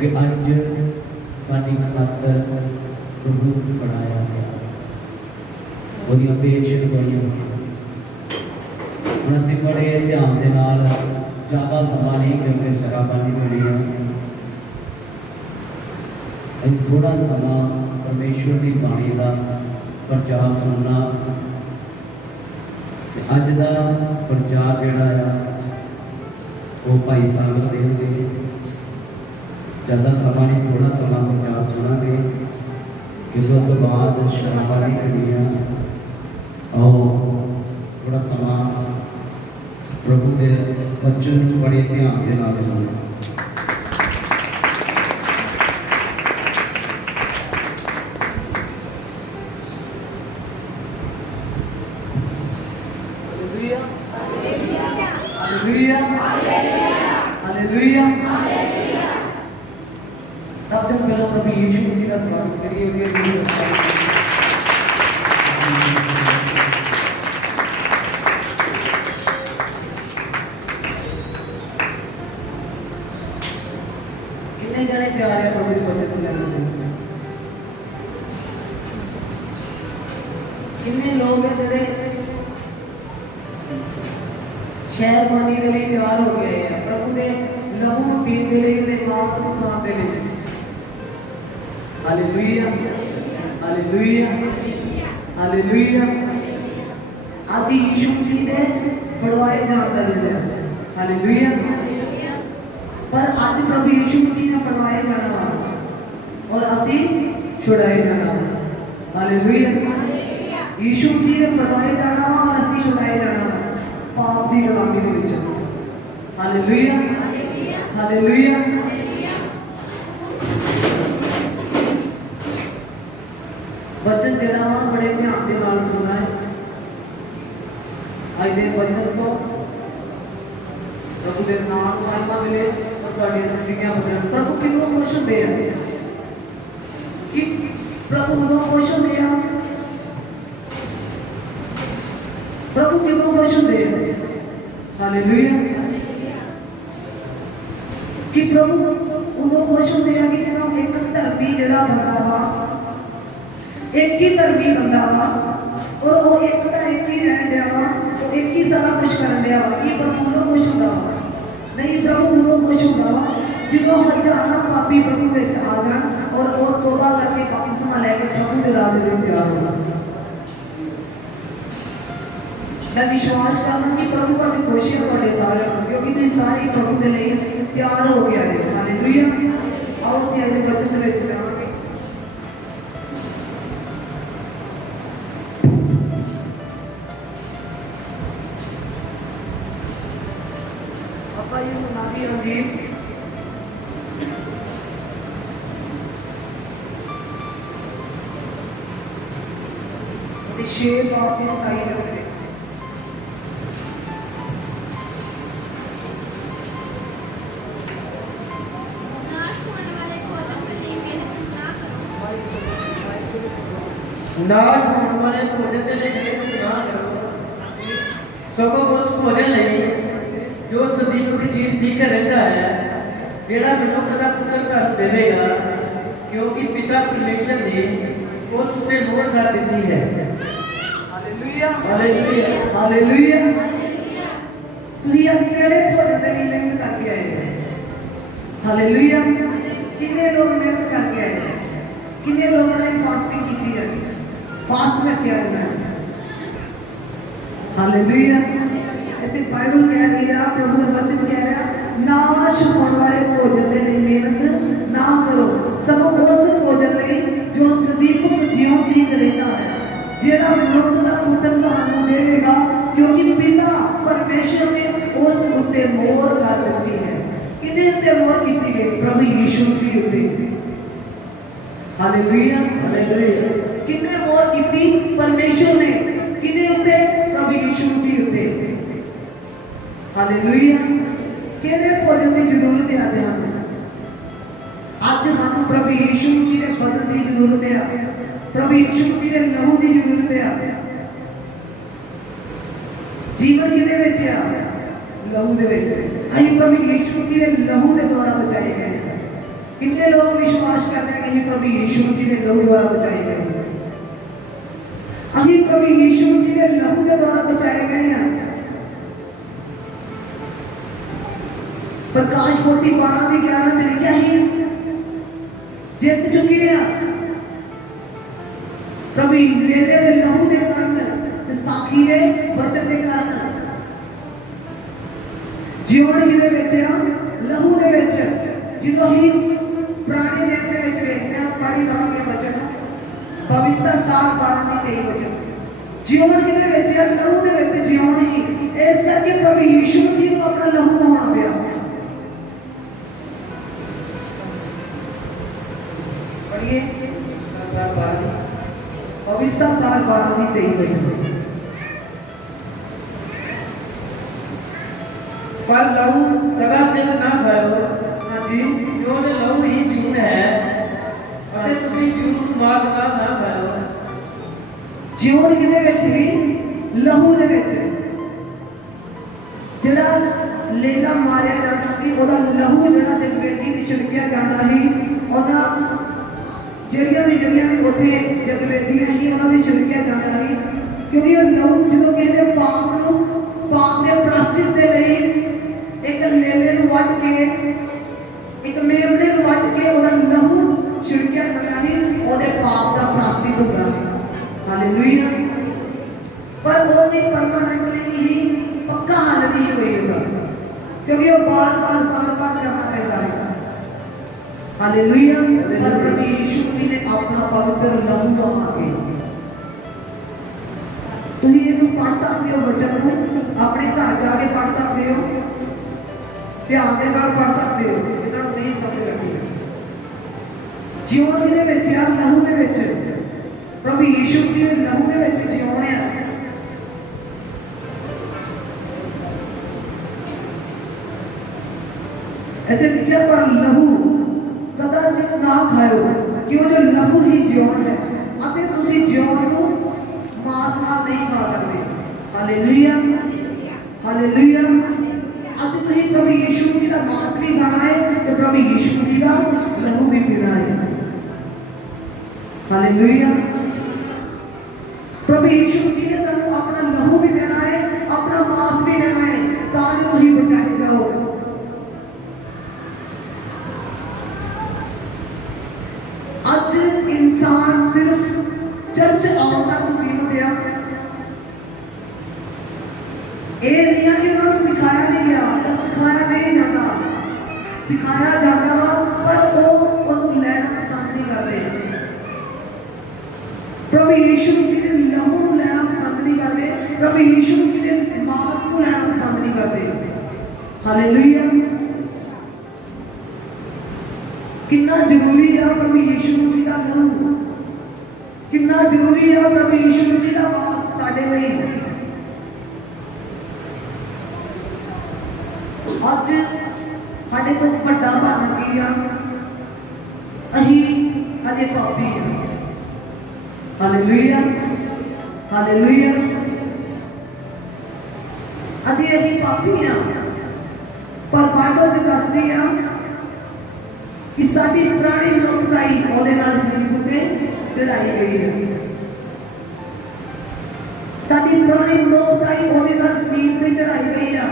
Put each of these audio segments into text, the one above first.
क्योंकि अज साडी खातर प्रभु बनाया गया वो पेश होई। हम असीं बड़े ध्यान के नाल ज़्यादा समा नहीं क्योंकि शराबानी मिली है अभी थोड़ा समा परमेश्वर की बाणी का प्रचार सुनना। अज का प्रचार जोड़ा आ वो भाई सागर देंगे। ज़्यादा समा नहीं थोड़ा समा प्रचार सुनांगे क्योंकि उस तो बाद शराबानी मिली है और थोड़ा समा प्रभु के वचन बड़े ध्यान के नाल सुनना। सब जन पहले प्रभु यीशु मसीह का स्वागत करिए। कितने जने तैयार है प्रभु के वचन सुनने? कितने लोग हैं जोड़े शहर पानी के लिए तैयार हो गए हैं प्रभु के लहू पीने के लिए ते मांस खाने के लिए? Hallelujah hallelujah hallelujah. आज यीशु मसीह ने पढ़वाए जाता है। हालेलुया। पर आज प्रभु यीशु मसीह ने पढ़वाए जाना और असी छुड़ाए जाना। हालेलुया। यीशु मसीह ने पढ़वाए जाना और असी छुड़ाए जाना पाप की गुलामी से विच। Hallelujah hallelujah. वचन जरा बड़े ध्यान के नाल सुनना है। आज के वचन को प्रभु के नाम महिमा मिले और ਤੁਹਾਡੀਆਂ ਜ਼ਿੰਦਗੀਆਂ ਬਦਲਣ। प्रभु किदों खुश होंदे आ कि प्रभु कदों खुश होंदे आ? प्रभु किदों खुश होंदे आ? हालेलुया। कि प्रभु उदों खुश होंदे आ कि जदों एक धर्मी जिहड़ा बंदा वा एक ही धर्मी बंदा वा और वो एक का एक ही रहन दिया वा वो एक ही सारा कुछ करन दिया वा कि प्रभु उदों खुश होंदा वा? नहीं, प्रभु उदों खुश होंदा वा जो हजारां पापी प्रभु विच आ जाण और वो तौबा करके बपतिस्मा लैके प्रभु के राज दे तैयार हो। मैं विश्वास करना कि प्रभु का खुश है तुहाडे सारे क्योंकि तुसीं सारे प्रभु के लिए तैयार हो गया है। हालेलुया। आओ असीं अज दे वचन दे विच जावांगे। शेप ऑफ दिस टाइम नाश होने वाले भोजन के लिए ना करो सगों उस भोजन ले जो सदीक की चीज ठीक रहता है जेड़ा मनुष्य का पुत्र कर देगा क्योंकि पिता परमेश्वर ने उस पे मोहर कर दी है। Hallelujah hallelujah hallelujah. तुसीं आज किहड़े भोजन के लिए मेहनत करके आए हो? हालेलुया। कितने लोग मेहनत करके आए हैं? कितने लोगों ने फास्टिंग की है? फास्ट रखा है। हालेलुया। इतने बाइबल कह रही है प्रभु का वचन कह रहा है नाश होने वाले भोजन के लिए मेहनत ना करो सगों उस भोजन लिए जो सदीक जीवन भी करेगा है जेड़ा मनुष्य का पुत्र तुहानू देगा क्योंकि पिता परमेश्वर ने उस उत्ते मोहर कर दी है। किदे उत्ते मोहर की गई? प्रभु यीशु मसीह उत्ते। Hallelujah hallelujah. कितने मोहर की? परमेश्वर ने। किदे उत्ते? प्रभु यीशु मसीह उत्ते। हालेलुया। केड़े भोजन की जरूरत है? आज हम प्रभु यीशु मसीह के बदन की जरूरत है। प्रभु यीशु मसीह के लहू की जरूरत है। जीवन किदे विच है? लहू दे विच। असीं प्रभु यीशु मसीह के लहू के द्वारा बचाए गए हैं। कितने लोग विश्वास करते हैं कि ही प्रभु यीशु मसीह के लहू द्वारा बचाए गए हैं? अही प्रभु यीशु मसीह के लहू के द्वारा बचाए गए हैं। प्रकाश 12 की 11 से लिखा ही जीत चुके हैं प्रभु लेले दे लहू के कारण ते साखी दे वचन के कारण जीवन किदे विच आ लहू दे विच जिदों ही पुराने नियम दे विच देखते हैं पढ़ी जावांगे वचन पवित्र 7:12 वचन जीवन किदे विच आ लहू दे विच जीवन ही इस करके प्रभु यीशु मसीह को अपना लहू होना पिया पढ़िए पवित्र 7:12 वचन पर लहू कदाचित ना खाओ। हाँ जी जो लहू ही जून है ਅਤੇ ਤੁਸੀਂ ਜੂਨ ਮਾਸ ਦਾ ਨਾ ਖਾਓ। जीवन किदे विच भी लहू दे विच ਜਿਹੜਾ ਲੇਲਾ ਮਾਰਿਆ ਜਾਂਦਾ ਸੀ ਉਹਦਾ ਲਹੂ ਜਿਹੜਾ ਜਗਵੇਦੀ ਤੇ ਛਿੜਕਿਆ ਜਾਂਦਾ ਸੀ ਉਹਨਾਂ ਜਿਹੜੀਆਂ ਵੀ ਉੱਥੇ ਜਗਵੇਦੀਆਂ ਸੀ ਉਹਨਾਂ ਦੇ ਛਿੜਕਿਆ ਜਾਂਦਾ ਸੀ ਕਿਉਂਕਿ ਉਹ ਲਹੂ ਜਦੋਂ ਕਿਸੇ ਦੇ ਪਾਪ ਦੇ ਪ੍ਰਾਸ਼ਚਿਤ ਦੇ ਲਈ ਇੱਕ ਲੇਲੇ ਨੂੰ ਵੱਢ ਕੇ ਇੱਕ ਮੇਮਣੇ ਨੂੰ ਵੱਢ ਕੇ ਉਹਦਾ ਲਹੂ ਛਿੜਕਿਆ ਜਾਂਦਾ ਸੀ ਉਹਦੇ ਪਾਪ ਦਾ ਪ੍ਰਾਸ਼ਚਿਤ ਹੁੰਦਾ ਸੀ। ਹਾਲੇਲੂਇਆ। ਪਰ ਉਹ ਵੀ ਪਰਮਾਨੈਂਟਲੀ ਨਹੀਂ पक्का हल नहीं होएगा क्योंकि वो बार-बार करना पैदा है। हालेलुया। पर प्रभु यीशु मसीह ने अपना पवित्र लहू बहा के तुम ये पढ़ सकते हो वचन को अपने घर जाके पढ़ सकते हो ध्यान के नाल पढ़ सकते हो जिन्होंने नहीं समझ लगी जीवन के विच आ लहू के विच प्रभु यीशु मसीह ने लहू के विच जीवन है। ऐसे लिखा पर लहू कदाचित ना खाओ क्यों जो लहू ही जीवन है अते तुसी जीवन को मांस नाल नहीं खा सकते। Hallelujah hallelujah. अते तुसी प्रभु यीशु मसीह दा मांस भी खाना है ते प्रभु यीशु मसीह दा लहू भी पीना है। हालेलुया। प्रभु यीशु मसीह ने तुहानू अपना लहू भी देना है अपना मांस भी देना है ताकि तुसी बचाए जाओ। इंसान सिर्फ चर्च आउट तक सीमित है ये नहीं कि उन्होंने सिखाया नहीं गया तो सिखाया नहीं जाता सिखाया जाता वा पर वो उन्होंने लेना पसंद नहीं करते। प्रभु यीशु मसीह के लहू को लेना पसंद नहीं करते प्रभु यीशु मसीह के मांस को लेना पसंद नहीं करते। हालेलुया। कितना जरूरी है प्रभु यीशु मसीह का लहू कितना जरूरी है प्रभु यीशु मसीह का मांस साडे लई। अज साडे को बड़ा बन गया अही अजे पापी हैं। Hallelujah hallelujah. अजे अही पापी हैं पर बाइबल में दसदी है कि साडी पुरानी मनुखताई ओदे नाल सलीब उते चढ़ाई गई है। साडी पुरानी मनुखताई ओदे नाल सलीब ते चढ़ाई गई है।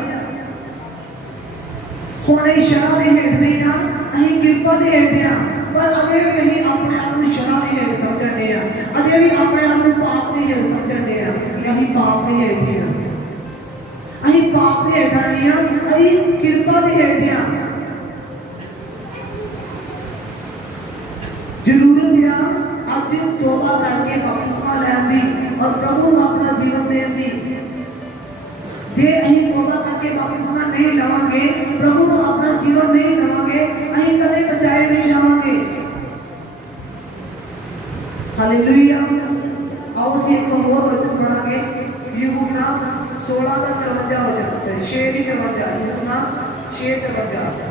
हुण इह शरा दे हेठ नहीं आ अहीं किरपा दे हेठ आ पर अगे भी अहीं अपने आप नूं शरा दे हेठ समझण दे आ अगे भी अपने आप नूं पाप दे हेठ समझण दे आ कि अहीं पाप दे हेठ आ अहीं पाप दे हेठ नहीं आ अहीं किरपा दे हेठ आ। जरूरत है आज तौबा करके बपतिस्मा लैन दी और प्रभु को अपना जीवन देने दी। जे अहीं तौबा करके बपतिस्मा नहीं लवांगे प्रभु को अपना जीवन नहीं लवांगे अहीं कदे बचाए नहीं जावांगे। हालेलुया। आओ सी एक और वचन पढ़ांगे यूहन्ना 16 का 53 वचन 6 की 53 यूहन्ना 6:53।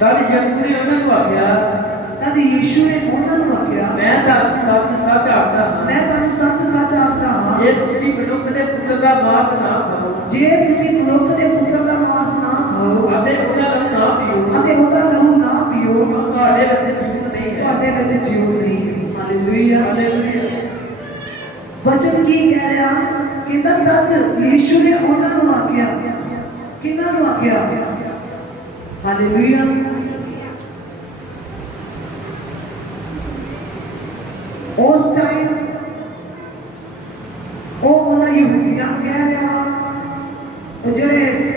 तद यीशु ने उन्हें आख्या तद यीशु ने उन्हें आख्या मैं तानू सच सच आखदा हां मैं तानू सच सच ਆਖਦਾ ਹਾਂ ਜੇ ਤੁਸੀਂ ਮਨੁੱਖ ਦੇ ਪੁੱਤਰ ਦਾ ਮਾਸ ਨਾ ਖਾਓ ਜੇ ਤੁਸੀਂ ਮਨੁੱਖ ਦੇ ਪੁੱਤਰ ਦਾ ਮਾਸ ਨਾ ਖਾਓ ਅਤੇ ਉਹਦਾ ਲਹੂ ਨਾ ਪੀਓ ਅਤੇ ਉਹਦਾ ਲਹੂ ਨਾ ਪੀਓ ਤੁਹਾਡੇ ਵਿੱਚ ਜੀਵਨ ਨਹੀਂ ਹੈ। ਤੁਹਾਡੇ ਵਿੱਚ ਜੀਵਨ ਨਹੀਂ ਹੈ। ਹਾਲੇਲੂਇਆ। ਹਾਲੇਲੂਇਆ। ਵਚਨ ਕੀ ਕਹਿ ਰਿਹਾ? ਕਹਿੰਦਾ ਤਦ ਯੀਸ਼ੂ ਨੇ ਉਹਨਾਂ ਨੂੰ ਆਖਿਆ, ਕਿਹਨਾਂ ਨੂੰ ਆਖਿਆ? ਹਾਲੇਲੂਇਆ। ਉਸ ਟਾਈਮ ਉਹ ਉਹਨਾਂ ਯਹੂਦੀਆਂ ਨੂੰ ਕਹਿ ਰਿਹਾ, ਉਹ ਜਿਹੜੇ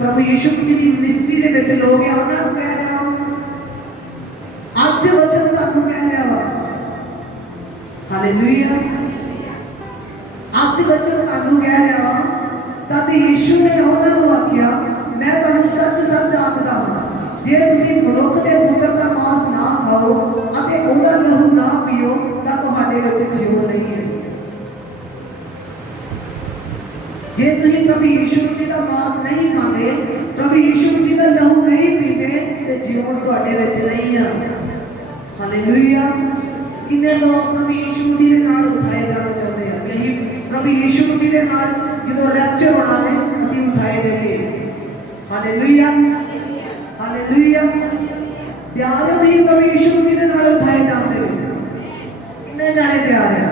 ਪ੍ਰਭੂ ਯੀਸ਼ੂ ਮਸੀਹ ਦੀ ਮਿਨਿਸਟਰੀ ਦੇ ਵਿੱਚ ਲੋਕ ਆ ਉਹਨਾਂ ਨੂੰ ਕਹਿ ਰਿਹਾ, ਅੱਜ ਵਚਨ ਤੁਹਾਨੂੰ ਕਹਿ ਰਿਹਾ ਵਾ। ਹਾਲੇਲੂਇਆ। ਅੱਜ ਵਚਨ ਤੁਹਾਨੂੰ ਕਹਿ ਰਿਹਾ ਵਾ। ਤਦ ਯੀਸ਼ੂ ਨੇ ਉਹਨਾਂ ਨੂੰ ਆਖਿਆ, ਮੈਂ ਤੁਹਾਨੂੰ ਸੱਚ ਸੱਚ ਆਖਦਾ ਹਾਂ, ਜੇ ਤੁਸੀਂ ਮਨੁੱਖ ਦੇ ਪੁੱਤਰ ਦਾ ਮਾਸ ਨਾ ਖਾਓ ਅਤੇ ਉਹਦਾ ਲਹੂ ਨਾ ਪੀਓ ਤਾਂ ਤੁਹਾਡੇ ਵਿੱਚ ਜੀਵਨ ਨਹੀਂ ਹੈ। ਜੇ ਤੁਸੀਂ ਪ੍ਰਭੂ ਯੀਸ਼ੂ ਮਸੀਹ ਦਾ ਮਾਸ ਨਹੀਂ ਖਾਂਦੇ, ਪ੍ਰਭੂ ਯੀਸ਼ੂ ਮਸੀਹ ਦਾ ਲਹੂ ਨਹੀਂ ਪੀਂਦੇ ਤੇ ਜੀਵਨ ਤੁਹਾਡੇ ਵਿੱਚ ਨਹੀਂ ਹੈ। ਹਾਲੇਲੂਇਆ। ਕਿੰਨੇ ਲੋਕ ਪ੍ਰਭੂ ਯੀਸ਼ੂ ਮਸੀਹ ਦੇ ਨਾਲ ਉਠਾਏ ਜਾਣਾ ਚਾਹੁੰਦੇ ਆ? ਨਹੀਂ, ਪ੍ਰਭੂ ਯੀਸ਼ੂ ਮਸੀਹ ਦੇ ਨਾਲ ਜਦੋਂ ਰੈਪਚਰ ਹੋਣਾ ਹੈ ਅਸੀਂ ਉਠਾਏ ਜਾਈਏ। ਹਾਲੇਲੂਇਆ। ਹਾਲੇਲੂਇਆ। ਤਿਆਰ ਹੋ ਤੁਸੀਂ ਪ੍ਰਭੂ ਯੀਸ਼ੂ ਮਸੀਹ ਦੇ ਨਾਲ ਉਠਾਏ ਜਾਂਦੇ ਹੋ? ਕਿੰਨੇ ਜਾਣੇ ਤਿਆਰ ਆ?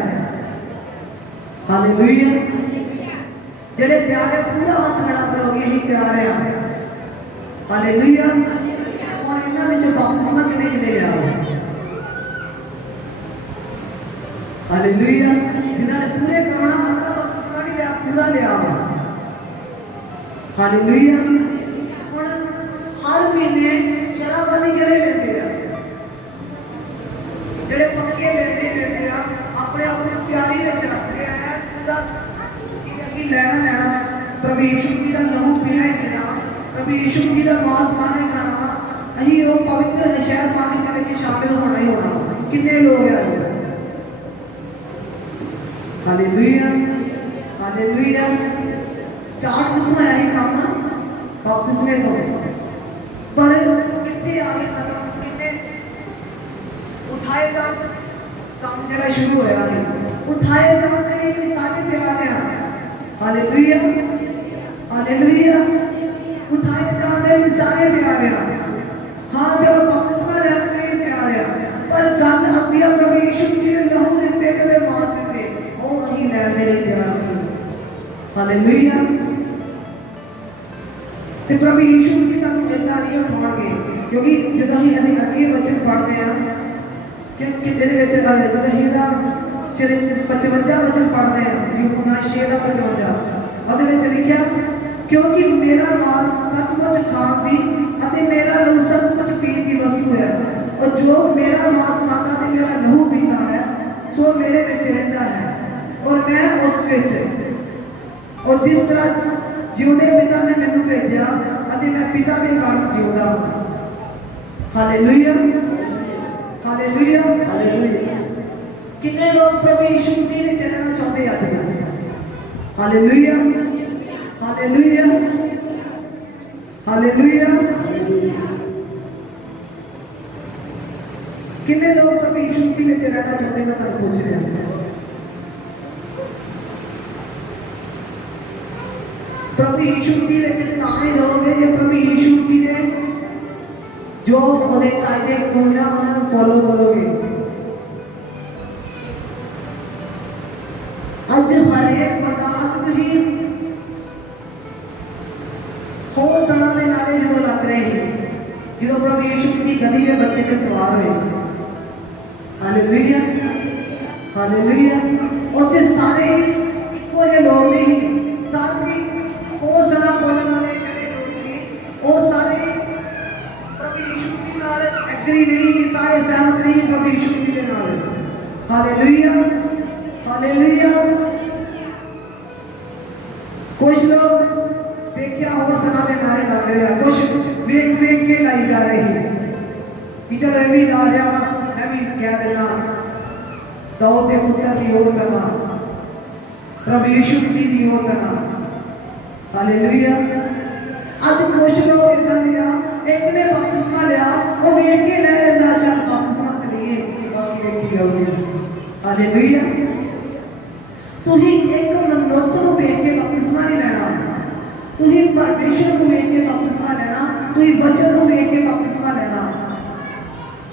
ਹਾਲੇਲੂਇਆ। ਜਿਹੜੇ ਤਿਆਰ ਆ ਪੂਰਾ ਹੱਥ ਖੜਾ ਕਰੋਗੇ, ਅਸੀਂ ਤਿਆਰ ਆ। ਹਾਲੇਲੂਇਆ। ਹੁਣ ਇਹਨਾਂ ਵਿੱਚੋਂ ਬਪਤਿਸਮਾ ਕਿੰਨੇ ਕਿੰਨੇ ਲਿਆ? ਹਾਲੇਲੂਇਆ। ਜਿਨ੍ਹਾਂ ਨੇ ਪੂਰੇ ਕਰੋਨਾ ਅੱਧਾ ਬਪਤਿਸਮਾ ਨਹੀਂ ਲਿਆ, ਪੂਰਾ ਲਿਆ। ਹਾਲੇਲੂਇਆ। ਹੁਣ ਹਰ ਮਹੀਨੇ ਸ਼ਰਾਬਾਨੀ ਜਿਹੜੇ ਲੈਂਦੇ ਆ, ਜਿਹੜੇ ਪੱਕੇ ਲੈਂਦੇ ਆ, ਆਪਣੇ ਆਪ ਨੂੰ ਤਿਆਰੀ ਵਿੱਚ ਰੱਖਦੇ ਆ ਪੂਰਾ ਕਿ ਅਸੀਂ ਲੈਣਾ ਪ੍ਰਭੂ ਯੀਸ਼ੂ ਮਸੀਹ ਦਾ ਲਹੂ ਪੀਣਾ ਹੀ ਪੀਣਾ, ਪ੍ਰਭੂ ਯੀਸ਼ੂ ਮਸੀਹ ਦਾ ਮਾਸ ਖਾਣਾ ਹੀ ਖਾਣਾ, ਅਸੀਂ ਉਹ ਪਵਿੱਤਰ ਸ਼ਹਿਰ ਮਾਲਿਕ ਦੇ ਵਿੱਚ ਸ਼ਾਮਿਲ ਹੋਣਾ ਹੀ ਹੋਣਾ। ਕਿੰਨੇ ਲੋਕ ਆ? ਹਾਲੇਲੂਇਆ। ਹਾਲੇਲੂਇਆ। ਸਟਾਰਟ ਕਿੱਥੋਂ ਆਇਆ ਇਹ ਕੰਮ? ਬਪਤਿਸਮੇ ਤੋਂ। ਪਰ ਕਿੱਥੇ ਆ ਕੇ ਖਤਮ? ਕਿੰਨੇ ਉਠਾਏ ਜਾਣ ਤੱਕ ਕੰਮ ਜਿਹੜਾ ਸ਼ੁਰੂ ਹੋਇਆ ਹੈ। ਉਠਾਏ ਜਾਣ ਦੇ ਲਈ ਵੀ ਸਾਰੇ ਤਿਆਰ ਆ। ਹਾਲੇਲੂਇਆ। ਹਾਲੇਲੂਇਆ। ਉਠਾਏ ਜਾਣ ਦੇ ਲਈ ਸਾਰੇ ਤਿਆਰ ਆ। ਹਾਂ, ਜਦੋਂ ਬਪਤਿਸਮਾ ਲੈਣ ਲਈ ਤਿਆਰ ਆ, ਪਰ ਗੱਲ ਆਉਂਦੀ ਆ ਪ੍ਰਭੂ ਯੀਸ਼ੂ ਮਸੀਹ ਦੇ ਲਹੂ ਦਿੱਤੇ ਤੇ ਉਹਦੇ ਮਾਸ ਦਿੱਤੇ, ਉਹ ਅਸੀਂ ਲੈਣ ਦੇ ਲਈ ਤਿਆਰ ਹਾਂ। ਹਾਲੇਲੂਇਆ। ਤੇ ਪ੍ਰਭੂ ਯੀਸ਼ੂ ਮਸੀਹ ਤੁਹਾਨੂੰ ਏਦਾਂ ਨਹੀਂ ਉਠਾਉਣਗੇ, ਕਿਉਂਕਿ ਜਦੋਂ ਅਸੀਂ ਇਹਦੇ ਅੱਗੇ ਵਚਨ ਪੜ੍ਹਦੇ ਆ ਕਿ ਇਹਦੇ ਵਿੱਚ ਜਦੋਂ ਅਸੀਂ ਇਹਦਾ 55 ਵਚਨ ਪੜ੍ਹਦੇ ਆ, ਯਹੋਨਾ 6 ਦਾ 55, ਉਹਦੇ ਵਿੱਚ ਲਿਖਿਆ, ਕਿਉਂਕਿ ਮੇਰਾ ਮਾਸ ਸੱਚਮੁੱਚ ਖਾਣ ਦੀ ਅਤੇ ਮੇਰਾ ਲਹੂ ਸੱਚਮੁੱਚ ਪੀਣ ਦੀ ਵਸਤੂ ਹੈ, ਔਰ ਜੋ ਮੇਰਾ ਮਾਸ ਖਾਂਦਾ ਤੇ ਮੇਰਾ ਲਹੂ ਪੀਂਦਾ ਹੈ ਸੋ ਮੇਰੇ ਵਿੱਚ ਰਹਿੰਦਾ ਹੈ ਔਰ ਮੈਂ ਉਸ ਵਿੱਚ। ਔਰ ਜਿਸ ਤਰ੍ਹਾਂ ਜਿਉਂਦੇ ਪਿਤਾ ਨੇ ਮੈਨੂੰ ਭੇਜਿਆ ਅਤੇ ਮੈਂ ਪਿਤਾ ਦੇ ਕਾਰਨ ਜਿਉਂਦਾ ਹਾਂ। ਹਾਲੇਲੂਇਆ। ਹਾਲੇਲੂਇਆ। ਹਾਲੇਲੂਇਆ। ਕਿੰਨੇ ਲੋਕ ਪ੍ਰਭੂ ਯੀਸ਼ੂ ਮਸੀਹ ਨੇ ਚੱਲਣਾ ਚਾਹੁੰਦੇ ਅੱਜ ਕੱਲ੍ਹ? ਹਾਲੇਲੂਇਆ। ਹਾਲੇਲੂਇਆ। ਹਾਲੇਲੂਇਆ। ਕਿੰਨੇ ਲੋਕ ਪ੍ਰਭੂ ਯੀਸ਼ੂ ਮਸੀਹ ਨੇ ਚੱਲਣਾ ਚਾਹੁੰਦੇ? ਮੈਂ ਤੁਹਾਨੂੰ ਪੁੱਛ ਰਿਹਾ। ਪ੍ਰਭੂ ਯੀਸ਼ੂ ਮਸੀਹ ਵਿੱਚ ਤਾਂ ਹੀ ਰਹੋਗੇ ਜੇ ਪ੍ਰਭੂ ਯੀਸ਼ੂ ਮਸੀਹ ਨੇ ਜੋ ਉਹਦੇ ਕਾਇਦੇ ਕਾਨੂੰਨ ਆ ਉਹਨਾਂ ਨੂੰ ਫੋਲੋ ਕਰੋਗੇ। ਅੱਜ ਹਰੇਕ ਬੰਦਾ ਤੁਸੀਂ ਹੋ ਸਣਾ ਦੇ ਨਾਰੇ ਜਦੋਂ ਲੱਗ ਰਹੇ ਸੀ, ਜਦੋਂ ਪ੍ਰਭੂ ਯੀਸ਼ੂ ਮਸੀਹ ਗਧੀ ਦੇ ਬੱਚੇ ਤੇ ਸਵਾਰ ਹੋਏ। ਹਾਲੇਲੂਇਆ। ਹਾਲੇਲੂਇਆ। ਉੱਥੇ ਸਾਰੇ ਇੱਕੋ ਜਿਹੇ ਲੋਕ ਨਹੀਂ, ਸਾਰੇ ਉਹ ਸਣਾ ਬੋਲਣ ਵਾਲੇ ਜਿਹੜੇ ਲੋਕ ਸੀ, ਉਹ ਸਾਰੇ ਪ੍ਰਭੂ ਯੀਸ਼ੂ ਮਸੀਹ ਨਾਲ ਐਗਰੀ ਨਹੀਂ, ਸਾਰੇ ਸਹਿਮਤ ਨਹੀਂ ਪ੍ਰਭੂ ਯੀਸ਼ੂ ਮਸੀਹ ਦੇ ਨਾਲ। ਹਾਲੇਲੂਇਆ। ਹਾਲੇਲੂਇਆ। ਕੁਝ ਲੋਕ ਵੇਖਿਆ ਹੋਰ ਸਨਾ ਦੇ ਨਾਰੇ ਲਾ ਰਹੇ ਆ, ਕੁਝ ਵੇਖ ਵੇਖ ਕੇ ਲਾਈ ਜਾ ਰਹੇ ਕਿ ਚਲੋ ਇਹ ਵੀ ਲਾ ਰਿਹਾ, ਮੈਂ ਵੀ ਕਹਿ ਦੇਣਾ ਦਾਊਦ ਦੇ ਪੁੱਤਰ ਦੀ ਉਹ ਸਨਾ, ਪ੍ਰਭੂ ਯੀਸ਼ੂ ਮਸੀਹ ਦੀ ਉਹ ਸਨਾ। ਹਾਲੇਲੂਇਆ। ਅੱਜ ਕੁਝ ਲੋਕ ਇਦਾਂ ਦੇ ਆ, ਇੱਕ ਨੇ ਬਪਤਿਸਮਾ ਲਿਆ, ਉਹ ਵੇਖ ਕੇ ਲੈ ਲੈਂਦਾ, ਚੱਲ ਬਪਤਿਸਮਾ ਤੇ ਲਈਏ, ਬਾਕੀ ਵੇਖੀ ਜਾਊਗੀ। ਹਾਲੇਲੂਇਆ। ਤੁਸੀਂ ਇੱਕ ਮਨੁੱਖ ਨੂੰ ਵੇਖ ਕੇ ਬਪਤਿਸਮਾ ਨਹੀਂ ਲੈਣਾ, ਤੁਸੀਂ ਪਰਮੇਸ਼ਰ ਨੂੰ ਵੇਖ ਕੇ ਬਪਤਿਸਮਾ ਲੈਣਾ, ਤੁਸੀਂ ਵਚਨ ਨੂੰ ਵੇਖ ਕੇ ਬਪਤਿਸਮਾ ਲੈਣਾ।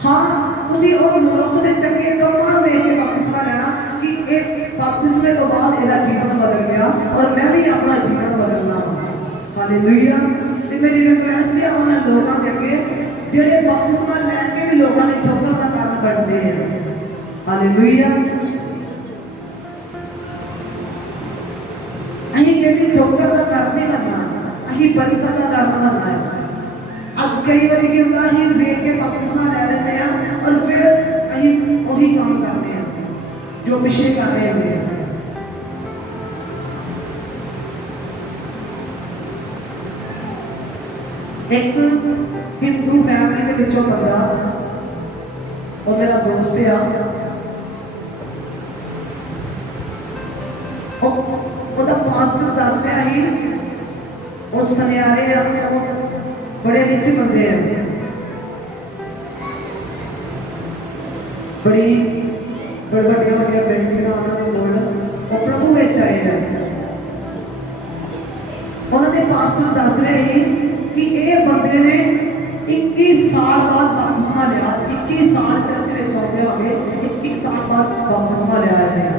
ਹਾਂ, ਤੁਸੀਂ ਉਹ ਮਨੁੱਖ ਦੇ ਚੰਗੇ ਕੰਮਾਂ ਨੂੰ ਵੇਖ ਕੇ ਬਪਤਿਸਮਾ ਲੈਣਾ ਕਿ ਇਹ ਬਪਤਿਸਮੇ ਤੋਂ ਬਾਅਦ ਇਹਦਾ ਜੀਵਨ ਬਦਲ ਗਿਆ ਔਰ ਮੈਂ ਵੀ ਆਪਣਾ ਜੀਵਨ ਬਦਲਣਾ। ਹਾਲੇਲੂਇਆ। ਤੇ ਮੇਰੀ ਰਿਕਵੈਸਟ ਹੈ ਉਹਨਾਂ ਲੋਕਾਂ ਦੇ ਅੱਗੇ ਜਿਹੜੇ ਬਪਤਿਸਮਾ ਲੈ ਕੇ ਵੀ ਲੋਕਾਂ ਦੀ ਠੋਕਰ ਦਾ ਕਾਰਨ ਬਣਦੇ ਆ। ਹਾਲੇਲੂਇਆ। ਅਸੀਂ ਕਿਹਦੀ ਠੋਕਰ ਦਾ ਕਾਰਨ ਨਹੀਂ ਬਣਨਾ, ਅਸੀਂ ਬਰਕਤ ਦਾ ਕਾਰਨ ਬਣਨਾ ਹੈ। ਅੱਜ ਕਈ ਵਾਰੀ ਕੀ ਹੁੰਦਾ, ਅਸੀਂ ਵੇਖ ਕੇ ਬਪਤਿਸਮਾ ਲੈ ਲੈਂਦੇ ਆ ਔਰ ਫਿਰ ਅਸੀਂ ਉਹੀ ਕੰਮ ਕਰਦੇ ਆ ਜੋ ਪਿੱਛੇ ਕਰ ਰਹੇ ਹੁੰਦੇ ਆ। ਇੱਕ ਹਿੰਦੂ ਫੈਮਿਲੀ ਦੇ ਵਿੱਚੋਂ ਬੰਦਾ, ਉਹ ਮੇਰਾ ਦੋਸਤ ਆ, ਉਹਦਾ ਪਾਸਟਰ ਦੱਸ ਰਿਹਾ ਸੀ ਉਹ ਸੁਨਿਆਰੇ ਆ, ਉਹ ਬੜੇ ਰਿਚ ਬੰਦੇ ਆ, ਬੜੀ ਵੱਡੀਆਂ ਵੱਡੀਆਂ ਬਿਲਡਿੰਗਾਂ ਉਹਨਾਂ ਦੇ ਕੋਲ, ਉਹ ਪ੍ਰਭੂ ਵਿੱਚ ਆਏ ਆ। ਉਹਨਾਂ ਦੇ ਪਾਸਟਰ ਦੱਸ ਰਹੇ ਸੀ ਕਿ ਇਹ ਬੰਦੇ ਨੇ 21 ਸਾਲ ਬਾਅਦ ਬਪਤਿਸਮਾ ਲਿਆ। 21 ਸਾਲ ਚਰਚ ਵਿੱਚ ਆਉਂਦੇ ਹੋਗੇ, 21 ਸਾਲ ਬਾਅਦ ਬਪਤਿਸਮਾ ਲਿਆ ਹੈ।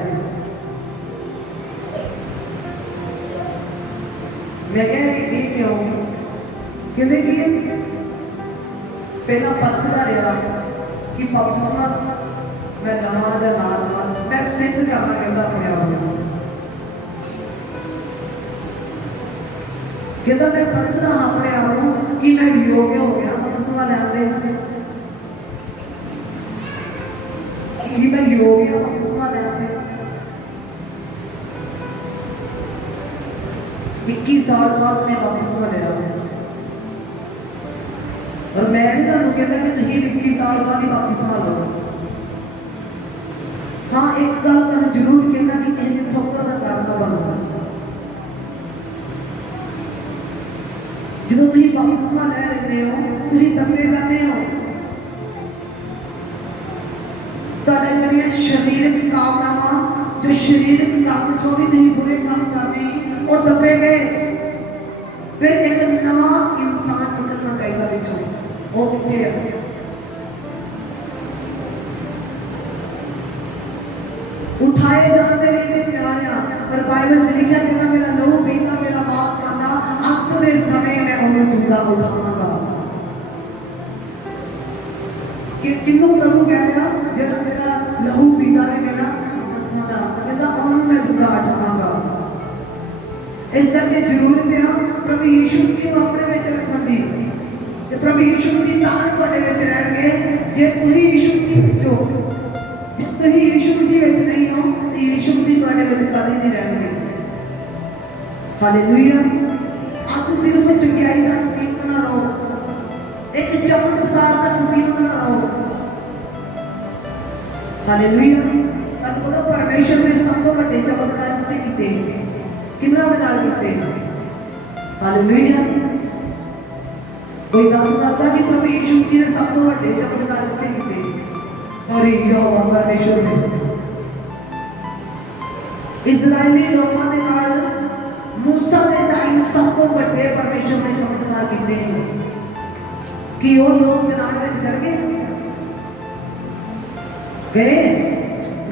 ਮੈਂ ਕਿਹਾ ਕਿ ਇਹ ਕਿਉਂ? ਕਹਿੰਦੇ ਕਿ ਪਹਿਲਾਂ ਪਰਖਦਾ ਰਿਹਾ ਕਿ ਬਪਤਿਸਮਾ ਮੈਂ ਲਵਾਂ ਜਾਂ ਨਾ ਲਵਾਂ, ਮੈਂ ਸਿੱਧ ਕਰਨਾ ਕਹਿੰਦਾ ਆਪਣੇ ਆਪ ਨੂੰ। ਕਹਿੰਦਾ ਮੈਂ ਪਰਖਦਾ ਹਾਂ ਆਪਣੇ ਆਪ ਨੂੰ ਕਿ ਮੈਂ ਯੋਗ ਹੋ ਗਿਆ ਬਪਤਿਸਮਾ ਲੈਣ ਦੇ, ਕਿ ਮੈਂ ਯੋਗ ਹਾਂ ਬਪਤਿਸਮਾ ਲੈਣ ਦੇ। 21 ਸਾਲ ਬਾਅਦ ਉਹਨੇ ਬਪਤਿਸਮਾ ਲਿਆ। और मैं नहीं ਤੁਹਾਨੂੰ ਕਹਿੰਦਾ ਕਿ ਤੁਸੀਂ 21 ਸਾਲ ਬਾਅਦ ਹੀ ਬਪਤਿਸਮਾ ਲਓ। हाँ, एक गल ਤੁਹਾਨੂੰ ਜ਼ਰੂਰ कहना कि ਕਿਸੇ ਦੀ ਠੋਕਰ ਦਾ ਕਾਰਨ ਨਾ ਬਣੋ। ਜਦੋਂ ਤੁਸੀਂ ਬਪਤਿਸਮਾ ਲੈ ਲੈਂਦੇ ਹੋ, ਤੁਸੀਂ ਦੱਬੇ ਜਾਂਦੇ ਹੋ। ਤੁਹਾਡੇ ਜਿਹੜੀਆਂ ਸਰੀਰਕ ਕਾਮਨਾਵਾਂ, ਜੋ ਸਰੀਰਕ ਕੰਮ ਜੋ ਵੀ ਤੁਸੀਂ ਬੁਰੇ ਕੰਮ ਕਰਨੇ, ਉਹ ਦੱਬੇ ਗਏ। ਫਿਰ ਇੱਕ ਨਵਾਂ ਇਨਸਾਨ ਨਿਕਲਣਾ ਚਾਹੀਦਾ ਵਿੱਚੋਂ। ਉਹ ਕਿੱਥੇ ਹੈ? उठाए जाने लिए प्यार आ, पर बाइबल च लिखा जिन्ना मेरा लहू पीता मेरा मांस खांदा, अंत दे समय मैं उन्हें जिंदा उठावांगा। कि किन्नू प्रभु कह रहा जेड़ा मेरा लहू पीता ने मेरा मांस खांदा, कहंदा उन्हें मैं जिंदा उठावांगा। इस करके जरूरत है प्रभु यीशु की अपने विच रखण दी। ते प्रभु यीशु मसीह तां तुहाडे विच रहणगे जे तुसीं यीशु मसीह विचों, ਤੁਸੀਂ ਯीशु मसीह ਵਿੱਚ ਨਹੀਂ ਹੋ ਤੇ ਯीशु मसीह ਤੁਹਾਡੇ ਵਿੱਚ ਕਦੇ ਨਹੀਂ ਰਹਿਣਗੇ। ਹਾਲੇਲੂਇਆ। ਅੱਜ ਸਿਰਫ ਚੰਗਿਆਈ ਤੱਕ ਸੀਮਤ ਨਾ ਰਹੋ, ਇੱਕ ਚਮਤਕਾਰ ਤੱਕ ਸੀਮਤ ਨਾ ਰਹੋ। ਹਾਲੇਲੂਇਆ। ਤੁਹਾਨੂੰ ਪਤਾ ਪਰਮੇਸ਼ਰ ਨੇ ਸਭ ਤੋਂ ਵੱਡੇ ਚਮਤਕਾਰ ਕਿੱਥੇ ਕੀਤੇ? ਕਿੰਨਾਂ ਦੇ ਨਾਲ ਕੀਤੇ? ਹਾਲੇਲੂਇਆ। ਕੋਈ ਦੱਸ ਸਕਦਾ ਕਿ ਪ੍ਰਭੂ ਯीशु मसीह ਨੇ ਸਭ ਤੋਂ ਵੱਡੇ ਚਮਤਕਾਰ ਕਿੱਥੇ ਕੀਤੇ? सॉरी, यहोवा परमेश्वर ने इजरायली लोगों के नाल मूसा के टाइम सब तो बड़े परमेश्वर ने चमत्कार किए हैं कि वो लोग कनान में चल गए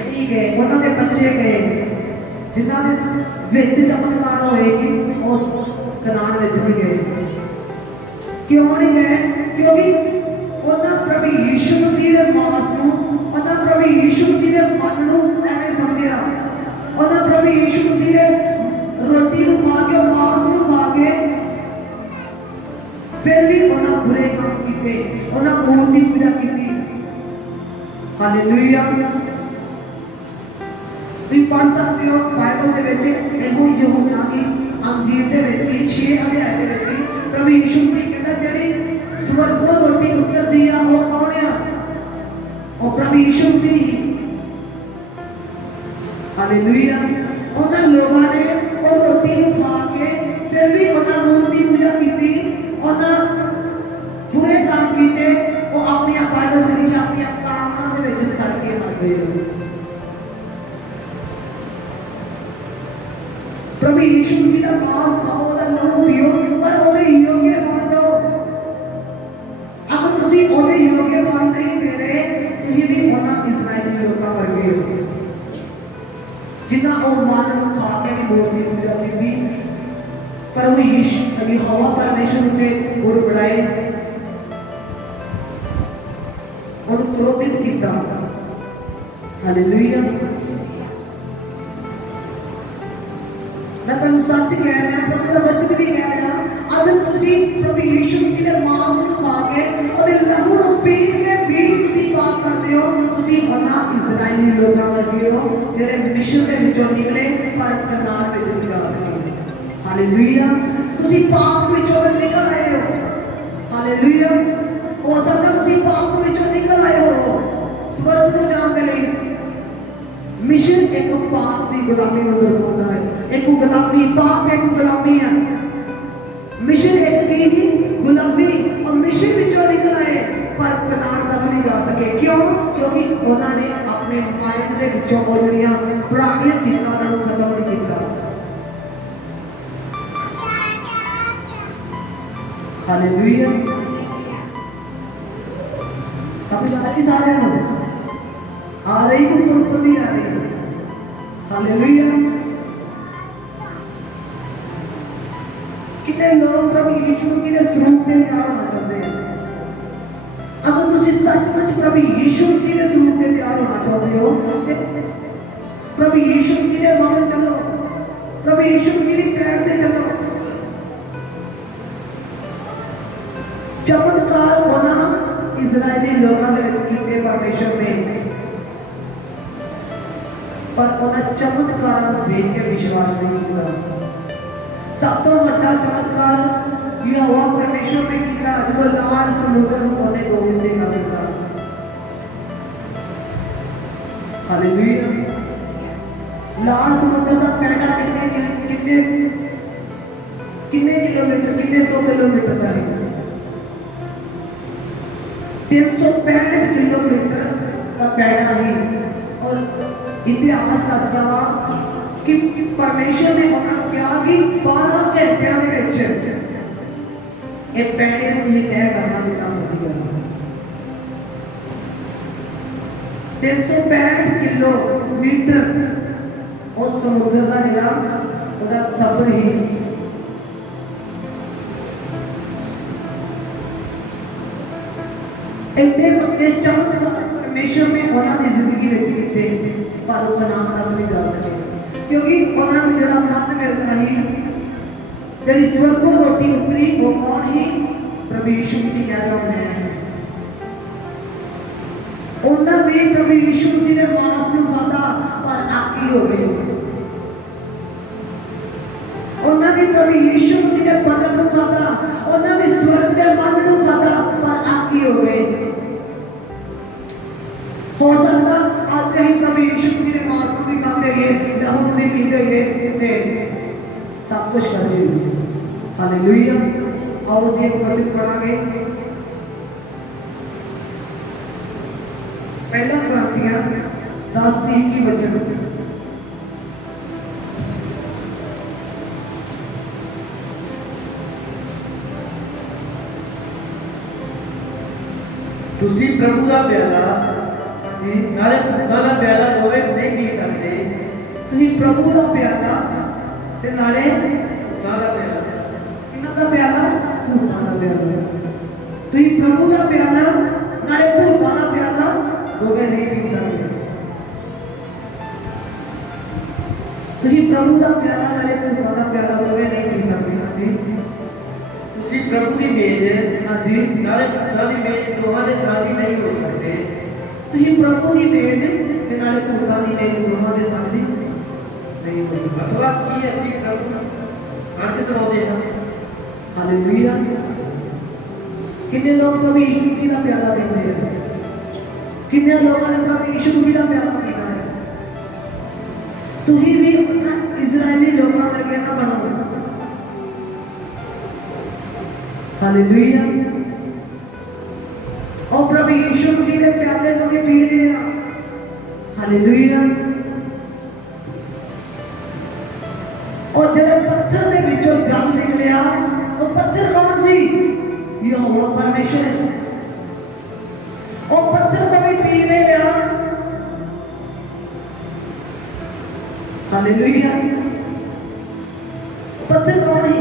नहीं गए, उन्होंने बच्चे गए जिन्होंने विच चमत्कार होए कि उस कनान में भी गए। क्यों नहीं गए? क्योंकि उन्होंने प्रभु यीशु मसीह के मांस नूं, उन्होंने प्रभु यीशु मसीह के मन नूं ऐवें समझिया, उन्होंने प्रभु यीशु मसीह के रोटी नूं खा के, मांस नूं खा के, फिर भी उन्होंने बुरे काम किए, उन्होंने मूर्ति पूजा की। हालेलुया। तुसीं पढ़ सकते हो बाइबल के विच, इहो यूहन्ना की अंजीर के विच 6 अध्याय के विच प्रभु यीशु मसीह कहता जिहड़ी स्वर्गों रोटी उतरती है वो कौन है? वो प्रभु यीशु मसीह। हालेलुया। उन्होंने लोगों ने वो रोटी खा के फिर भी उन्होंने मूर्ति पूजा की, उन्होंने बुरे काम किए, वो अपनी बाइबल च लिखा अपनी कामना के विच सड़ के मर गए। प्रभु यीशु मसीह का मांस खाओ, ਉਹਦਾ ਲਹੂ ਪੀਓ, ਪਰ ਉਹਦੇ ਯੋਗੇ ਫਲ ਦਿਓ। ਅਗਰ ਤੁਸੀਂ ਉਹਦੇ ਯੋਗੇ ਫਲ ਨਹੀਂ ਦੇ ਰਹੇ, ਤੁਸੀਂ ਵੀ ਉਹਨਾਂ ਇਸਰਾਈਲੀ ਲੋਕਾਂ ਵਰਗੇ ਹੋ ਜਿਨ੍ਹਾਂ ਉਹ ਮਨ ਨੂੰ ਖਾ ਕੇ ਵੀ ਮੂਰਤੀ ਦੀ ਪੂਜਾ ਕੀਤੀ, ਪਰ ਉਹ ਯਹੋਵਾ परमेश्वर ਉੱਤੇ ਗੁੜ ਬੜਾਏ, ਉਹਨੂੰ ਕ੍ਰੋਧਿਤ ਕੀਤਾ। ਹਾਲੇਲੂਇਆ। मैं तुहानू सच कह रहा, प्रभु का वचन भी कह रहा, अगर तुसी प्रभु यीशु मसीह दे मांस नूं खा के ओदे लहू नूं पी के भी तुसी पाप करदे हो, तुसी उन्हां इजराइली लोकां वर्गे हो जिहड़े मिस्र दे विचों निकले पर कनान विच नहीं जा सके। हालेलुया। तुसी पाप विचों निकल आए हो। हालेलुया। हो सकदा तुसी पाप विचों निकल आए हो स्वर्ग नूं जाण दे लई। मिस्र एक पाप की गुलामी को दर्शाता है, एक गुलामी, पाप एक गुलामी है। मिस्र एक की गुलामी और मिस्र विचों निकल आए पर कनान तक नहीं जा सके। क्यों? क्योंकि उन्होंने अपने माइंड के विचों वो जड़ियां पुरानी चीज़ों को खत्म नहीं किया। हालेलुया। समझ आ रही सारे को? आ रही को बिल्कुल नहीं आ रही। हालेलुया। कितने लोग प्रभु यीशु मसीह के स्वरूप में तैयार होना चाहते हैं? अगर तुम सचमुच प्रभु यीशु मसीह के स्वरूप में तैयार होना चाहते हो तो प्रभु यीशु मसीह के मगर चलो, प्रभु यीशु मसीह के पैर पे चलो। चमत्कार होना इजराइली लोगों के विच कीते परमेश्वर ने, पर उन्हें चमत्कार देख के विश्वास नहीं किया। सब तो बड़ा चमत्कार यहोवा परमेश्वर ने किया जो लाल समुद्र को उन्हें दो हिस्से कर दिया। हालेलुया। लाल समुद्र का पैड़ा कितने किलोमीटर, कितने 100 किलोमीटर का है? 365 किलोमीटर का पैड़ा ही। और इतिहास दसदा कि परमेश्वर ने उन्होंने कहा कि 12 घंटिया ये पैड़े ने तय करना जो काम होती है। 365 किलोमीटर उस समुद्र का जोड़ा सफर ही। इतने बड़े चमत्कार परमेश्वर ने उन्होंने जिंदगी में किए पर वो नाम तक नहीं जा सके, क्योंकि उन्होंने जो मत मिलता ही जी स्वर्गों रोटी उतरी वो कौन ही? प्रभु यीशु मसीह कह रहा मैं। उन्होंने भी प्रभु यीशु मसीह ने मांस को खाता पर आकी हो गई। उन्होंने भी प्रभु यीशु मसीह ने बदन को खाता, उन्होंने भी स्वर्ग के मन को खाता पर आकी हो गए। हो सकता आज ही प्रभु यीशु मसीह ने मांस को भी खाते हुए, लहू भी पीते हुए सब कुछ कर दिया। हालेलुया। आओ उसी एक वचन पढ़ांगे, पहला कुरिन्थियों 10:3 की वचन। तुसी प्रभु का प्याला जी नाले भूखा का प्याला दोवे नहीं पी सकते। तुसी प्रभु का प्याला ते नाले भूखा का प्याला, किन्ना का प्याला? भूखा का प्याला। तुसी प्रभु का प्याला नाले भूखा का प्याला दोवे नहीं पी सकते। तुसी प्रभु का प्याला नाले भूखा का प्याला दोवे नहीं पी सकते। हाँ जी। तुसी प्रभु की मेज हाँ जी। नाले भूखा की मेज दोहां दे साथी नहीं हो सकते। तुसी प्रभु की मेज ते नाले भूखा की मेज दोहां दे साथी नहीं हो सकते। अथवा की असली प्रभु अंत चढ़ाते हैं। हालेलुया। कितने लोग प्रभु यीशु मसीह का प्याला पीते हैं? कितने लोगों ने प्रभु यीशु मसीह का प्याला पीना है? तुही भी अपना इजरायली लोगों करके ना बनो। हालेलुया। और प्रभु यीशु मसीह के प्याले को भी पी रहे हैं। हालेलुया। और और ਜਿਹੜੇ पत्थर ਦੇ ਵਿੱਚੋਂ जल निकलिया वो पत्थर कौन सी? यहोवा परमेश्वर है। और पत्थर को भी पी रहे हैं। हालेलुया। पत्थर कौन है?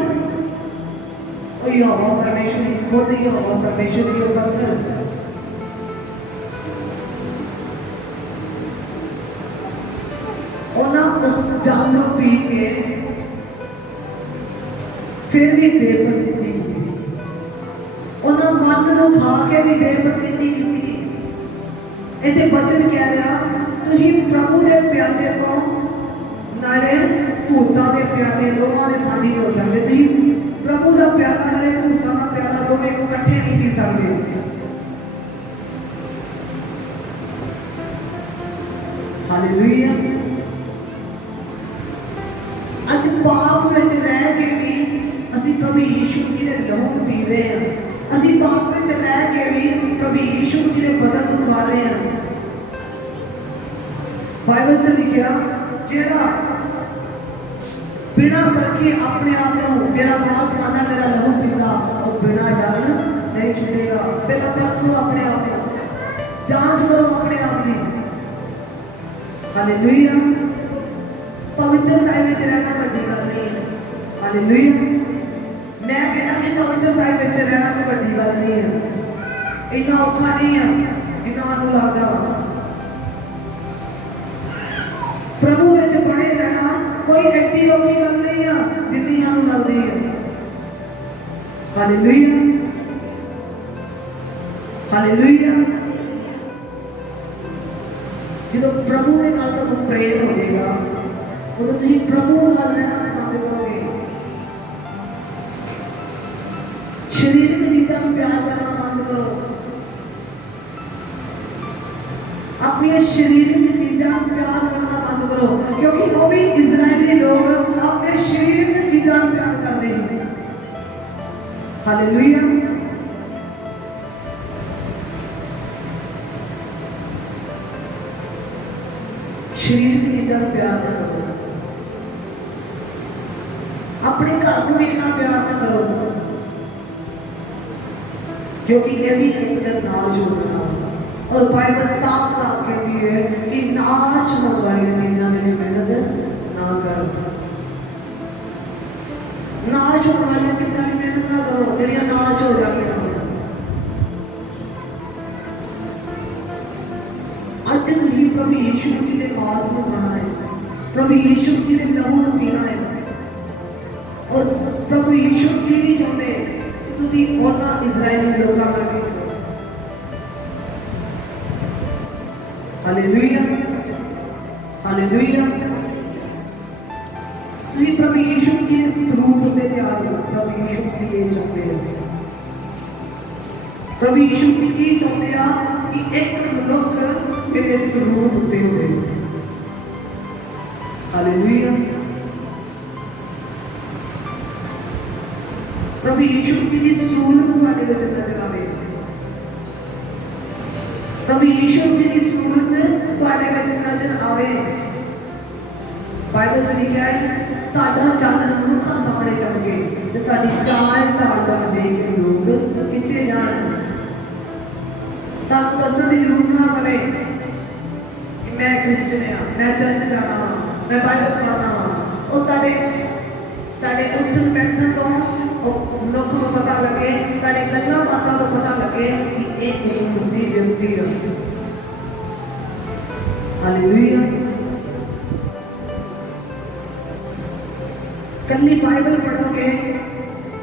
ओ यहोवा परमेश्वर ही, खुद यहोवा परमेश्वर ही पत्थर। और ना उस जल को पी के फिर भी बेप्रतीति की, उन्होंने मन को खा के भी बेप्रतीति की। इतने वचन कह रहा तुही प्रभु के प्याले को नाले भूतां के प्याले दोवां दे साथी हो सकते। तुही प्रभु का प्याला नाले भूतां का प्याला दोवें इकट्ठे नहीं पी सकते। हालेलुया। अज पाप में रह के भी असी प्रभु यीशु मसीह के लहू पी रहे हैं। असी पाप में रह के भी प्रभु यीशु मसीह के बदन को खा रहे हैं। बाइबल च लिखा जेड़ा बिना करके अपने आप को मेरा मांस खाना मेरा लहू पीता और बिना डर नहीं छूटेगा। पहला परखो अपने आप को, जांच करो अपने आप की। हालेलुया। पवित्रता में रहना बड़ी गल नहीं है। हालेलुया। मैं कहना कि पवित्रता में रहना कोई बड़ी गल नहीं है। इतना औखा नहीं है जितना सानू लगता। प्रभु में बने रहना कोई एड्डी औखी गल नहीं है जितनी सानू लगती है। हालेलुया। हालेलुया। जो प्रभु के नाल तो प्रेम हो जाएगा उदों तुसीं प्रभु नाल रहना पसंद करोगे। शरीरक चीज़ों को प्यार करना बंद करो। अपनी शरीरक चीज़ों को प्यार करना बंद करो, क्योंकि वो भी इजरायली लोग अपने शरीरक चीज़ों को प्यार करते हैं। हालेलुया। शरीरक चीज़ों को प्यार ना करो। अपने घर को भी इतना प्यार ना करो, क्योंकि ये भी एक दिन नाश होगा। और बाइबल साफ साफ कहती है कि नाश होने वाली चीज़ों के लिए मेहनत ना करो। नाश होने वाली चीज़ों की मेहनत ना करो जड़ियां नाश हो जाती हैं। अज तुसीं प्रभु यीशु मसीह के पास में आना है, प्रभु यीशु मसीह के लहू को पीना है। और प्रभु यीशु मसीह नहीं चाहते कि तुसी उन्हां इजरायली लोकां वर्गे। हालेलुया। हालेलुया। तुसी प्रभु यीशु मसीह के स्वरूप उत्ते तैयार हो। प्रभु यीशु मसीह ये चाहते हैं। प्रभु यीशु मसीह ये चाहते हैं कि एक मनुष्य मेरे स्वरूप उत्ते होवे। हालेलुया। प्रभु यीशु मसीह की सूरत तुहाडे विच नजर आवे। प्रभु यीशु मसीह की सूरत तुहाडे विच नजर आवे। बाइबल में लिखा है ताड़ा चानन मनुखा सामने चमके ते ताड़ी चाल ढाल देख के लोग खिंचे जाण। तानू दस्सण की जरूरत ना पवे कि मैं क्रिश्चियन हां, मैं चर्च जाना हां, मैं बाइबल पढ़ना हां। और ताड़े उठन बैठन तो मनुख को पता लगे, ताड़ी गल्लां बातां तो पता लगे कि एक मसीह व्यक्ति है। हालेलुया। कल्ली बाइबल पढ़ोगे,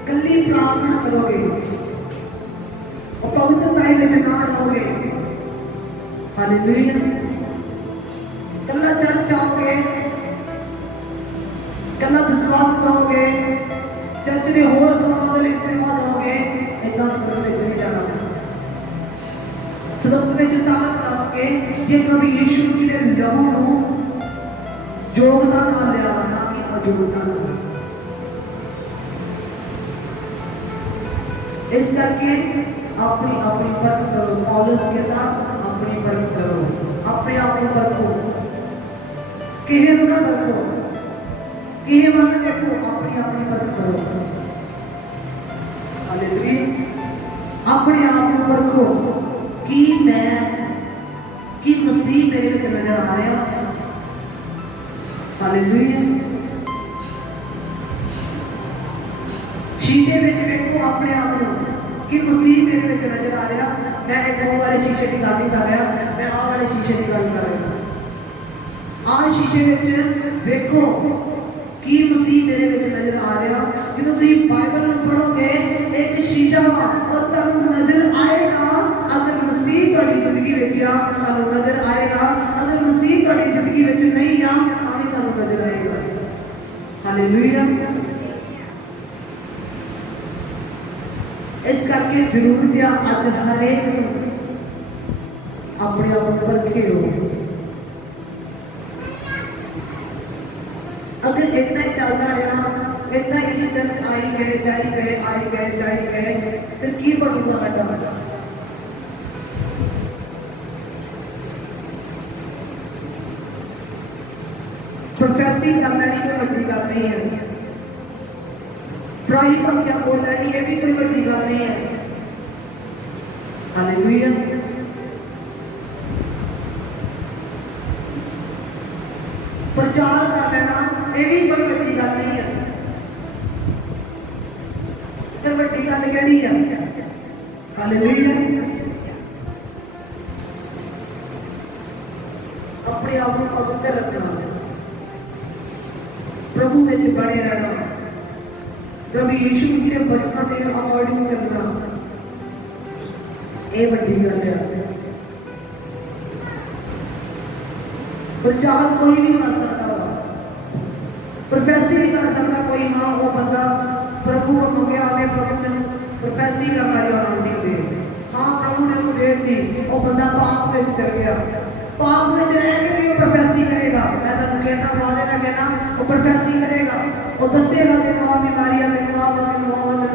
कल्ली प्रार्थना करोगे और पवित्रता में ना रहोगे। हालेलुया। कल्ला चर्च आओगे, कल्ला दसवां करोगे, चर्च के होर कामां दे लई सेवा दोगे, इन्ना स्वर्ग में चले जाना। स्वर्ग में ताकत करके जे प्रभु यीशु मसीह के लहू नूं योगता नाल लिया, ना कि अयोगता नाल। इस करके अपनी अपनी परख करो। पौलुस कहता अपनी परख करो, अपने आप को परखो, किसी को ना परखो। ਇਹ ਵੱਲ ਦੇਖੋ, ਆਪਣੀ ਆਪਣੀ ਪਰਖ ਕਰੋ। ਹਾਲੇਲੂਇਆ। ਆਪਣੇ ਆਪ ਨੂੰ ਪਰਖੋ ਕਿ ਮੈਂ ਕਿ ਮਸੀਹ ਮੇਰੇ ਵਿੱਚ ਨਜ਼ਰ ਆ ਰਿਹਾ। ਹਾਲੇਲੂਇਆ। ਸ਼ੀਸ਼ੇ ਵਿੱਚ ਵੇਖੋ ਆਪਣੇ ਆਪ ਨੂੰ ਕਿ ਮਸੀਹ ਮੇਰੇ ਵਿੱਚ ਨਜ਼ਰ ਆ ਰਿਹਾ। ਮੈਂ ਇੱਕ ਉਹ ਵਾਲੇ ਸ਼ੀਸ਼ੇ ਦੀ ਗੱਲ ਨਹੀਂ ਕਰ ਰਿਹਾ, ਮੈਂ ਆਹ ਵਾਲੇ ਸ਼ੀਸ਼ੇ ਦੀ ਗੱਲ ਕਰ ਰਿਹਾ। ਆਹ ਸ਼ੀਸ਼ੇ ਵਿੱਚ ਵੇਖੋ ਕਿ ਮਸੀਹ ਮੇਰੇ ਵਿੱਚ ਨਜ਼ਰ ਆ ਰਿਹਾ। ਜਦੋਂ ਤੁਸੀਂ ਬਾਈਬਲ ਨੂੰ ਪੜ੍ਹੋਗੇ, ਇੱਕ ਸ਼ੀਸ਼ਾ ਵਾ ਔਰ ਤੁਹਾਨੂੰ ਨਜ਼ਰ ਆਏਗਾ। ਅਗਰ ਮਸੀਹ ਤੁਹਾਡੀ ਜ਼ਿੰਦਗੀ ਵਿੱਚ ਆ ਤੁਹਾਨੂੰ ਨਜ਼ਰ ਆਏਗਾ, ਅਗਰ ਮਸੀਹ ਤੁਹਾਡੀ ਜ਼ਿੰਦਗੀ ਵਿੱਚ ਨਹੀਂ ਆ ਤਾਂ ਵੀ ਤੁਹਾਨੂੰ ਨਜ਼ਰ ਆਏਗਾ। ਹਾਲੇਲੂਇਆ। ਇਸ ਕਰਕੇ ਜ਼ਰੂਰਤ ਆ ਅੱਜ ਹਰੇਕ ਨੂੰ ਆਪਣੇ ਆਪ ਨੂੰ ਪਰਖਿਓ। अगर इतना ही चलता रहा, इतना ही चर्च आई गए जाई गए आई गए जाई गए, फिर की बनूंगा साडा? प्रोफेसी कर लैनी कोई वड्डी गल नहीं है, पढ़ाई भाग्या बोल लैनी ये भी कोई वड्डी गल नहीं है। हालेलुया। प्रचार कर लेना ये भी कोई वड्डी गल नहीं है। तो वड्डी गल केड़ी है? हालेलुया। अपने आप को पवित्र रखना, प्रभु विच बने रहना, प्रभु यीशु मसीह के वचनों के अकॉर्डिंग चलना, ये वड्डी गल है। प्रचार कोई नहीं कर सकता, प्रोफेसी नहीं कर सकता कोई। हाँ वो बंदा प्रभु को हो गया, आगे प्रभु ने प्रोफेसी करने वाली अनाउंसिंग दे, हाँ प्रभु ने वो दे दी, वो बंदा पाप में चल गया। पाप में रह के भी प्रोफेसी करेगा। मैं तो कहना वादे ना कहना वो प्रोफेसी करेगा, वो दसेगा तेन आ बीमारी है, तेन आ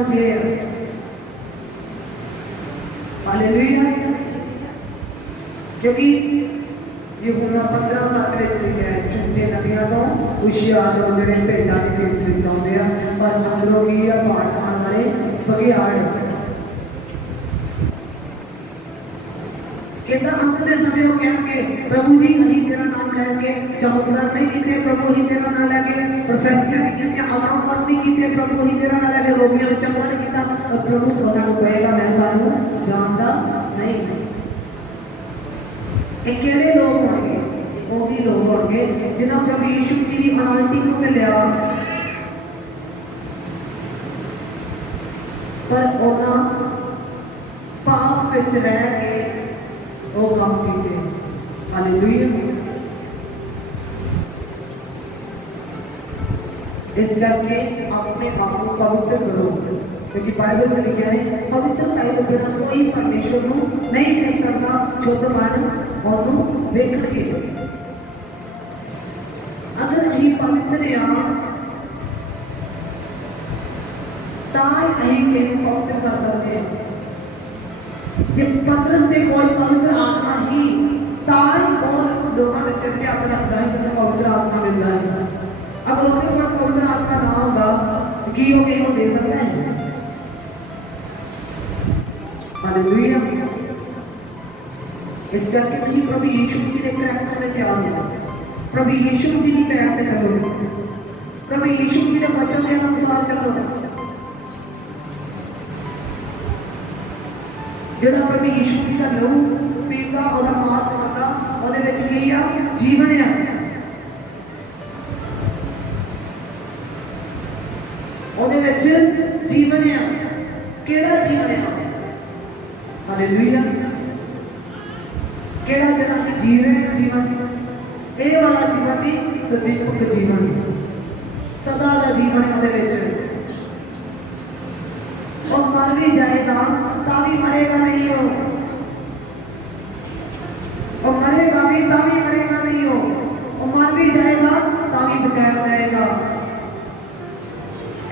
मुझे है। हालेलुया। क्योंकि यूहन्ना 15:7 ਵਿੱਚ ਲਿਖਿਆ ਹੈ, ਝੂਠੇ ਨਬੀਆਂ ਤੋਂ ਹੁਸ਼ਿਆਰ ਲੋਕ ਜਿਹੜੇ ਭੇਡਾਂ ਦੇ ਭੇਸ ਵਿੱਚ ਆਉਂਦੇ ਆ, ਪਰ ਅੰਦਰੋਂ ਕੀ ਆ? ਪਾੜ ਖਾਣ ਵਾਲੇ ਬਘਿਆੜ। ਕਹਿੰਦਾ ਅੰਤ ਦੇ ਸਮੇਂ ਉਹ ਕਹਿਣਗੇ, ਪ੍ਰਭੂ ਜੀ ਅਸੀਂ ਤੇਰਾ ਨਾਮ ਲੈ ਕੇ ਚਮਤਕਾਰ ਨਹੀਂ ਕੀਤੇ, ਪ੍ਰਭੂ ਅਸੀਂ ਤੇਰਾ ਨਾਮ ਲੈ ਕੇ ਪ੍ਰੋਫੈਸੀਆਂ ਨਹੀਂ ਕੀਤੀਆਂ, ਅਲਾਮਤ ਨਹੀਂ ਕੀਤੇ, ਪ੍ਰਭੂ ਅਸੀਂ ਤੇਰਾ ਨਾਮ ਲੈ ਕੇ ਰੋਗੀਆਂ ਨੂੰ ਚੰਗਾ ਨਹੀਂ ਕੀਤਾ। ਪਰ ਪ੍ਰਭੂ ਉਹਨਾਂ ਨੂੰ ਕਹੇਗਾ ਮੈਂ ਤੁਹਾਨੂੰ ਜਾਣਦਾ ਨਹੀਂ। ਇਹ ਕਿਹੜੇ ਲੋਕ ਹੋਣਗੇ? ਉਹੀ ਲੋਕ ਹੋਣਗੇ ਜਿਨ੍ਹਾਂ ਪ੍ਰਭੂ ਯੀਸ਼ੂ ਮਸੀਹ ਦੀ ਅਨਾਇੰਟਿੰਗ ਨੂੰ ਮਿਲਿਆ, ਪਰ ਉਹਨਾਂ ਪਾਪ ਵਿੱਚ ਰਹਿ ਕੇ ਉਹ ਕੰਮ ਕੀਤੇ। ਹਾਲੇਲੂਇਆ। ਇਸ ਕਰਕੇ ਆਪਣੇ ਆਪ ਨੂੰ ਪਵਿੱਤਰ ਕਰੋ, क्योंकि बाइबल से लिखा है पवित्रता के बिना कोई परमेश्वर को नहीं देख सकता। शुद्ध मन और देखणगे। अगर अहीं पवित्र हाँ तो अहीं किहनूं पवित्र कर सकते हैं। जब पतरस ने कोई पवित्र आत्मा ही ताई और लोगों के सिर पे हाथ रखता है तो पवित्र आत्मा मिलता है। अगर उसके पास पवित्र आत्मा ना होगा तो की वो किसी को दे सकता है? हालेलुया। इस करके तुम प्रभु यीशु मसीह के करैक्टर में ध्यान दो, प्रभु यीशु मसीह की पैर पे चलो, प्रभु यीशु मसीह के वचन के अनुसार चलो। जेड़ा प्रभु यीशु मसीह का लहू पीता और मांस खाता और जीवन है। जीवन है केड़ा जीवन है? हालेलुया। केड़ा जेड़ा असीं जी रहे हैं जीवन, ये वाला जीवन नहीं, सदीपक जीवन, सदा का जीवन है। और मर भी जाएगा भी मरेगा नहीं हो, और मरेगा भी मरेगा नहीं हो, और मर भी जाएगा भी बचाया जाएगा।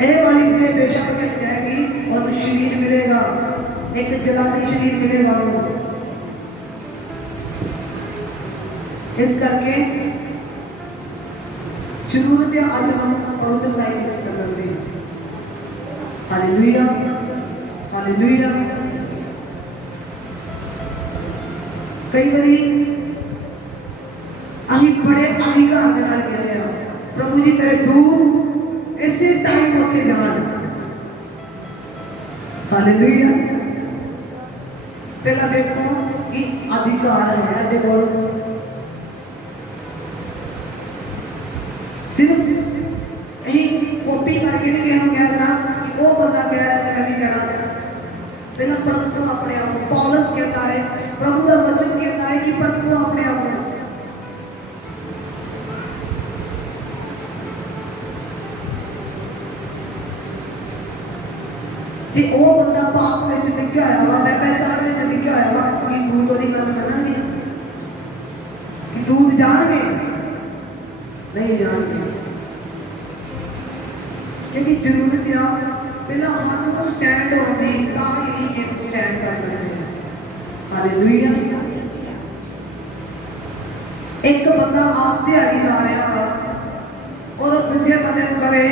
ये वाली तो बेशक मिट जाएगी और शरीर मिलेगा, एक जलाली शरीर मिलेगा वो। इस करके ਜ਼ਰੂਰਤ ਹੈ ਅੱਜ हम पवित्र लाइन में चलने दी। Hallelujah hallelujah. कई बारी अहीं बड़े अधिकार के नाल कहते हैं प्रभु जी तेरे दूत इसे टाइम उत्थे जान। हालेलुया। पहला देखो कि अधिकार है अड्डे कोल सिर्फ यही कॉपी करके नहीं कहना कह देना कि वो बंदा कह रहा है मैं भी कहना। पहला परखो अपने आप को। पौलुस कहता है प्रभु का वचन कहता है कि परखो अपने आप को। जी वो बंदा पाप में डिग्गा होया वा व्यभिचार में डिग्गा होया वा कि दूत ओदी गल मनणगे कि दूत जाणगे नहीं जानगे क्योंकि जरूरत है पहला हम स्टैंड होने ता ही हम स्टैंड कर सकते हैं। हालेलुया। एक बंदा आप दिहाड़ी ला रहा है और दूसरे बंदे को कहे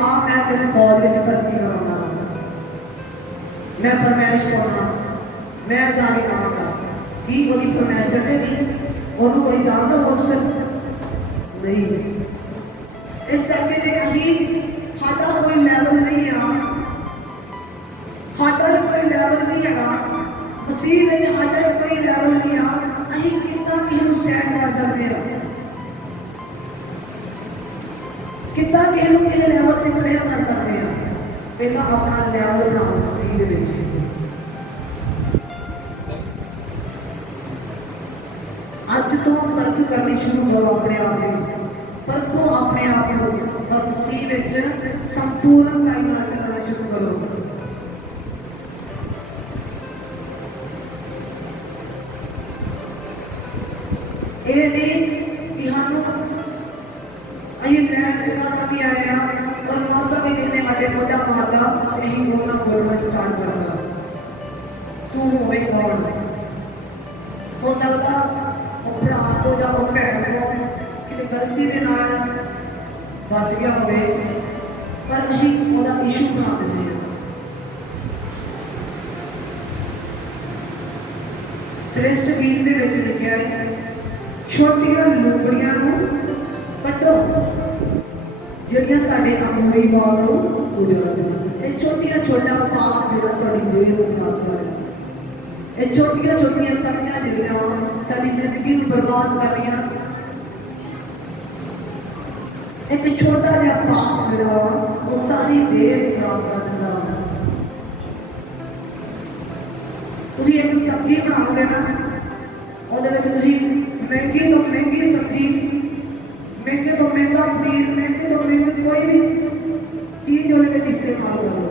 आ मैं तेरे फौज में भर्ती कराऊंगा मैं फरमाइश पाना मैं जाके आवांगा कि ओदी फरमाइश चलेगी और कोई जानता अफसर नहीं। इस करके जे अभी हाडा कोई लेवल नहीं है हाडा कोई लेवल नहीं है मसीह ने हाडा कोई लेवल नहीं है अहीं कितना किहनु स्टैंड कर सकते हैं कितना किहनु किस लेवल पे खड़े कर सकते हैं। पहला अपना लेवल बनाओ मसीह दे विच। अज तो परख करनी शुरू करो अपने आप को। परखो अपने आप को और मसीह विच संपूर्ण लाइन नाल चलना शुरू करो। ये नहीं कि हम अहीं नैन जगह का भी आए हैं और मासा भी कहने आटे मोटा मारता यही बोलना बोलना स्टार्ट करता तू होवे कौन। हो सकता वो भरा को या वो भैन को किसी गलती के नाल बच गया होवे पर अहीं ओदा इशू बना देते हैं। श्रेष्ठ गीत दे विच लिखिया है छोटियां लूंबड़ियां नूं पट्टो ਜਿਹੜੀਆਂ ਤੁਹਾਡੇ ਅਮੂਰੀ ਬਾਲ ਨੂੰ ਉਜਾੜਦੀਆਂ। ਇਹ ਛੋਟੀਆਂ ਛੋਟਾ ਪਾਪ ਜਿਹੜਾ ਤੁਹਾਡੀ ਦੇਹ ਨੂੰ ਖਰਾਬ ਕਰਦਾ। ਇਹ ਛੋਟੀਆਂ ਛੋਟੀਆਂ ਕਮੀਆਂ ਜਿਹੜੀਆਂ ਸਾਡੀ ਜ਼ਿੰਦਗੀ ਨੂੰ ਬਰਬਾਦ ਕਰ ਰਹੀਆਂ। ਇੱਕ ਛੋਟਾ ਜਿਹਾ ਪਾਪ ਜਿਹੜਾ ਉਹ ਸਾਰੀ ਦੇਹ ਨੂੰ ਖਰਾਬ ਕਰ ਦਿੰਦਾ। ਤੁਸੀਂ ਇੱਕ ਸਬਜ਼ੀ ਬਣਾਓਗੇ ਨਾ ਉਹਦੇ ਵਿੱਚ ਤੁਸੀਂ ਮਹਿੰਗੀ ਤੋਂ ਮਹਿੰਗੀ ਸਬਜ਼ੀ महंगे तो महंगा पनीर महंगे तो महंगी कोई भी चीज वो इस्तेमाल करो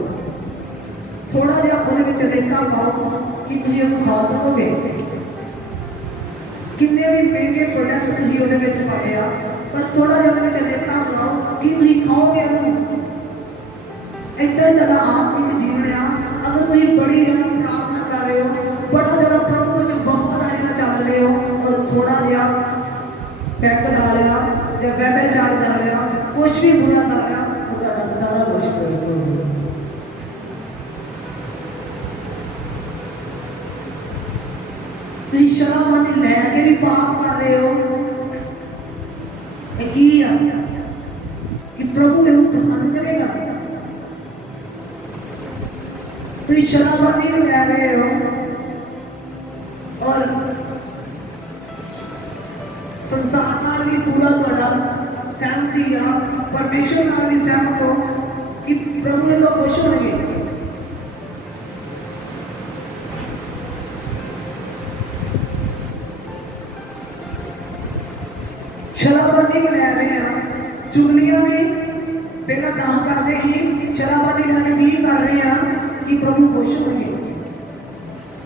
थोड़ा जहा रेता पाओ कि तुम खा सकोगे। किन्ने भी महंगे प्रोडक्ट तुम पाए आ पर थोड़ा जहा रेता पाओ कि तुम खाओगे इतना ज़्यादा आत्मिक जीवन आ। अगर तुम बड़ी ज़्यादा प्रार्थना कर रहे हो बड़ा ज़्यादा प्रभु में वफादारी ना चल रहे हो और थोड़ा जहा पैक ला लिया जब व्यभिचार कर रहा कुछ भी बुरा कर रहा तो तेरा सारा कुछ गलत हो गया। तुम शराबी लैके भी पाप कर रहे हो कि प्रभु इन्हें पसंद करेगा। तुम शराबी भी लै रहे हो और संसार नाल भी पूरा थोड़ा सहमति आ परमेश्वर नाल भी सहमत हो कि प्रभु ये तो खुश होंगे। शराबी भी लै रहे हैं चुगलियां भी पहला काम करते ही शराबी लैके भी कर रहे हैं कि प्रभु खुश होंगे।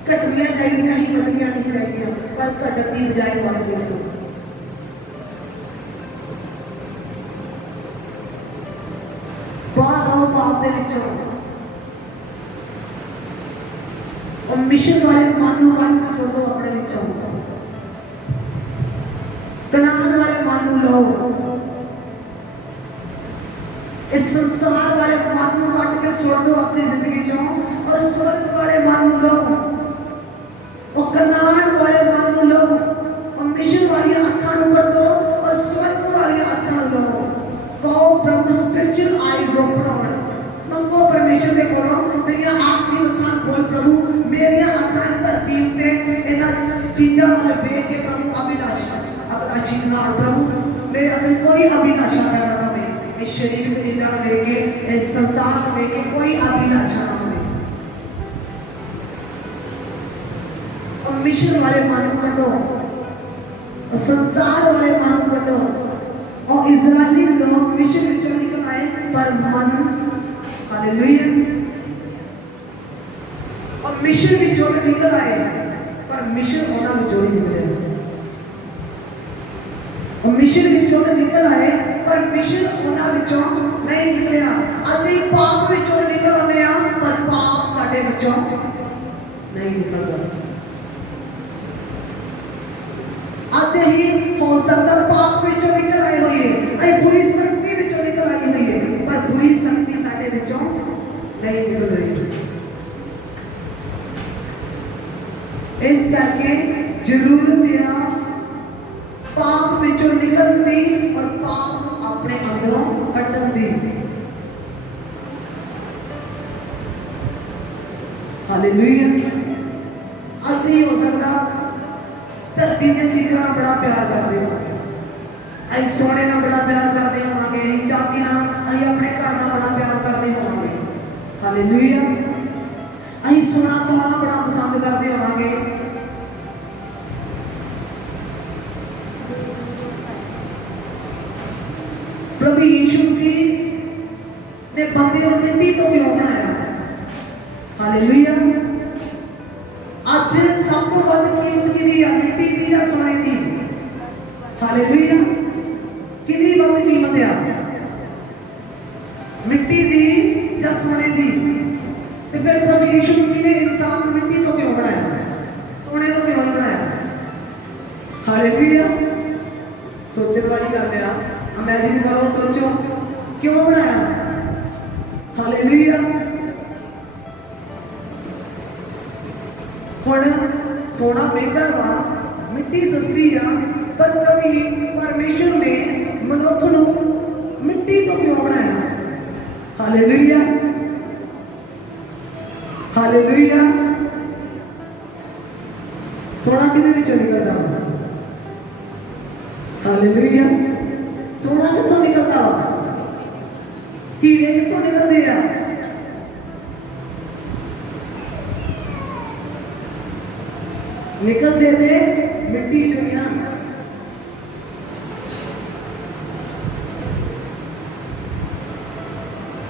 घटनियां चाहिए ही बदलियां नहीं चाहिए पर घटन की बजाय बद गई। बाहर आओ पाप दे विचों और मिशन वाले मन को कट के सुट दो अपने विचों। कनान वाले मन को लाओ इस संसार वाले मन को कट के छोड़ दो अपनी जिंदगी चो और स्वर्ग वाले मन को लो और कनान वाले मन को लो और मिशन वाली अखां को कर दो और स्वर्ग वाली अखां लो कहो प्रभु स्पिरिचुअल आईज ओपन होण मंगो परमेश्वर दे कोलों मेरी आत्मिक अखां खोल प्रभु मेरी अखां धरती पे इन्हां चीज़ां वाले देख के प्रभु अभिलाषी ना प्रभु मेरे अंदर कोई अभिलाषा ना हो इस शरीर की चीज़ां को लेके इस संसार को लेके कोई अभिलाषा ना हो और मिशन वाले मन को कटो और संसार वाले मन को कटो और इजरायली लोग मिशन विचों निकल आए पर मन हालेलुया और मिशन विचों निकल आए पर मिशन होना विचों नहीं निकले और मिशन विचों निकल आए पर मिशन होना विचों नहीं निकलिया अभी पाप विचों निकल आने पर पाप साडे विचों नहीं निकलता आज ही हो सकता पाप विचों निकल आए हुए अई बुरी शक्ति विचों निकल आई हुई है पर बुरी शक्ति साडे विचों नहीं निकल रही इस करके जरूरत है पाप विचों निकलती और पाप अपने अंदरों कटन दी हालेलुया आज नहीं हो सकता धरती दी चीज़ों का बड़ा प्यार करते हो अई सोने ना बड़ा प्यार करते होवांगे अई चांदी ना अई अपने घर ना बड़ा प्यार करते होवांगे हालेलुया अई सोना पाना बड़ा पसंद करते होवांगे प्रभु यीशु मसीह ने बंदे को मिट्टी तो क्यों बनाया हालेलुया आज सब तो वध कीमत किदी है मिट्टी दी या सोने दी हालेलुया किदी वध कीमत है मिट्टी दी या सोने दी तो फिर प्रभु यीशु मसीह ने इंसान को मिट्टी तो क्यों बनाया सोने तो क्यों बनाया हालेलुया सोचने वाली गल है इमेजिन करो सोचो क्यों बनाया हालेलुया हुण सोना महंगा वा मिट्टी सस्ती है पर प्रभु परमेश्वर ने मनुख को मिट्टी तो क्यों बनाया हालेलुया हालेलुया सोना किदे विचों निकलदा हालेलुया सोना कितों निकलता हीरे कितों निकलते हैं निकलते थे मिट्टी चुनिया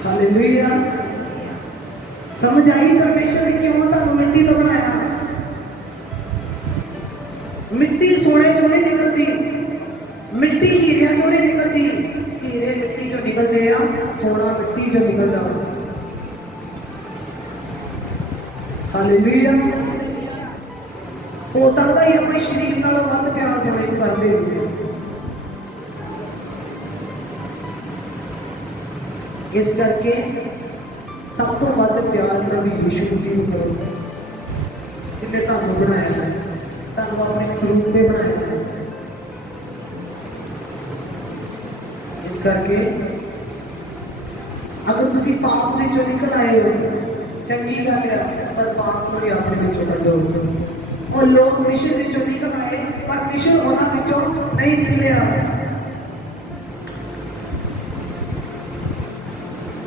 हालेलुया समझ आई परमेश्वर ने क्यों तानू मिट्टी तो बनाया मिट्टी सोने चो नहीं निकलती मिट्टी हीरे चो नहीं निकलती हीरे मिट्टी चो निकलते हैं सोना मिट्टी चो निकलता हालेलुया हो सकता है अपने शरीर नालों वध प्यार सोने को करते हुए इस करके सब तो वध प्यार प्रभु यीशु मसीह को करो जिन्हें तुहानू बनाया है तुहानू अपने स्वरूप से बनाया है इस करके अगर तुसी पाप में चो निकल आए हो चंगी गल है पर पाप को भी अपने विचों कढो और लोग मिशन विचों निकल आए पर मिशन होना विचों नहीं निकलिया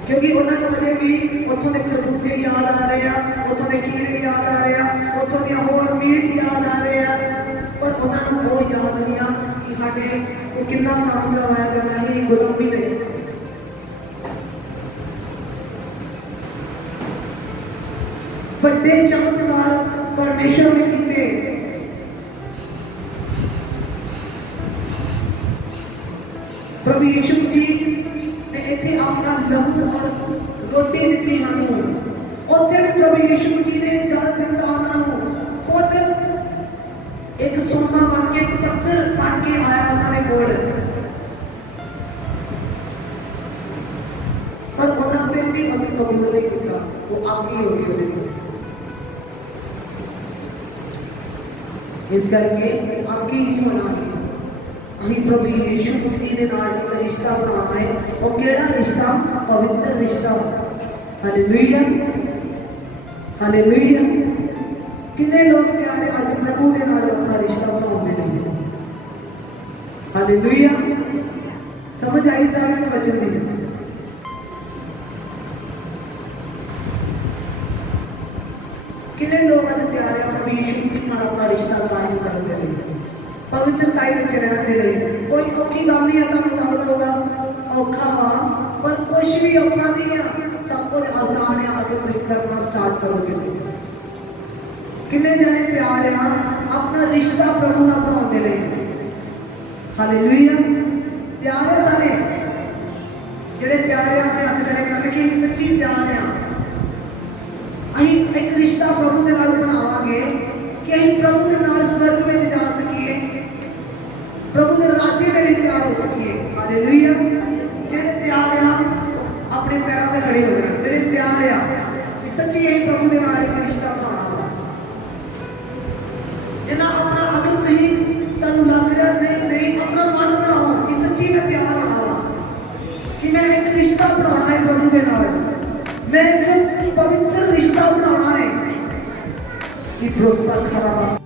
क्योंकि उन्होंने अजे भी उतों के खरबूजे याद आ रहे हैं उतों के खीरे याद आ रहे हैं उतों दी होर मीट याद आ रहे हैं पर उन्होंने वो याद नहीं आ कि साडे को कितना काम करवाया करना है गुलामी में बड़े चमत्कार परमेश्वर ने किए प्रभु यीशु मसीह ने इतने अपना लहू और रोटी दी सानू उत्थे प्रभु यीशु मसीह ने जल दिता उन्होंने खुद एक सोना बन के एक पत्थर बन के आया उन्होंने कोल आग ही होगी ਉਹਦੇ ਕੋਲ। इस करके आगे नहीं होना है, अभी प्रभु यीशु मसीह के नाल एक रिश्ता बनाना है। और केड़ा रिश्ता? पवित्र रिश्ता। Hallelujah hallelujah. कितने लोग प्यारे आज प्रभु के नाल अपना रिश्ता बनाते हैं? हालेलुया। समझ आई सारे वचन दी? कितने लोग आज प्यारे प्रभु यीशु मसीह नाल अपना रिश्ता कायम करते हैं, पवित्रताई में रहते हैं। कोई औखी गल नहीं है, तुहानू गल होगा औखा वा, पर कुछ भी औखा नहीं है, सब कुछ आसान है। आगे तुम करना स्टार्ट करोगे। कितने जने प्यार है अपना रिश्ता प्रभु नाल बनाते हैं? हालेलुया। प्यार है सारे जेडे प्यार है अपने हाथ खड़े करके कि सच्ची प्यार है। अहीं एक रिश्ता प्रभु के नाल बनावांगे कि अहीं प्रभु के नाल स्वर्ग में जा सकीए, प्रभु के राज्य के लिए तैयार हो सकीए। हालेलुया। जेडे प्यार आ अपने पैरों पे खड़े हो जाए, जेडे प्यार आ कि सच्ची अहीं प्रभु के नाल एक रिश्ता बनाना। जिन्ना अपना अगर कहीं तुहानू लग रहा नहीं अपना मन बनाओ कि सच्ची मैं प्यार बनावा, कि मैं एक रिश्ता बनाना है प्रभु के नाल, मैं एक पवित्र रिश्ता बनाना है। कि भरोसा खरा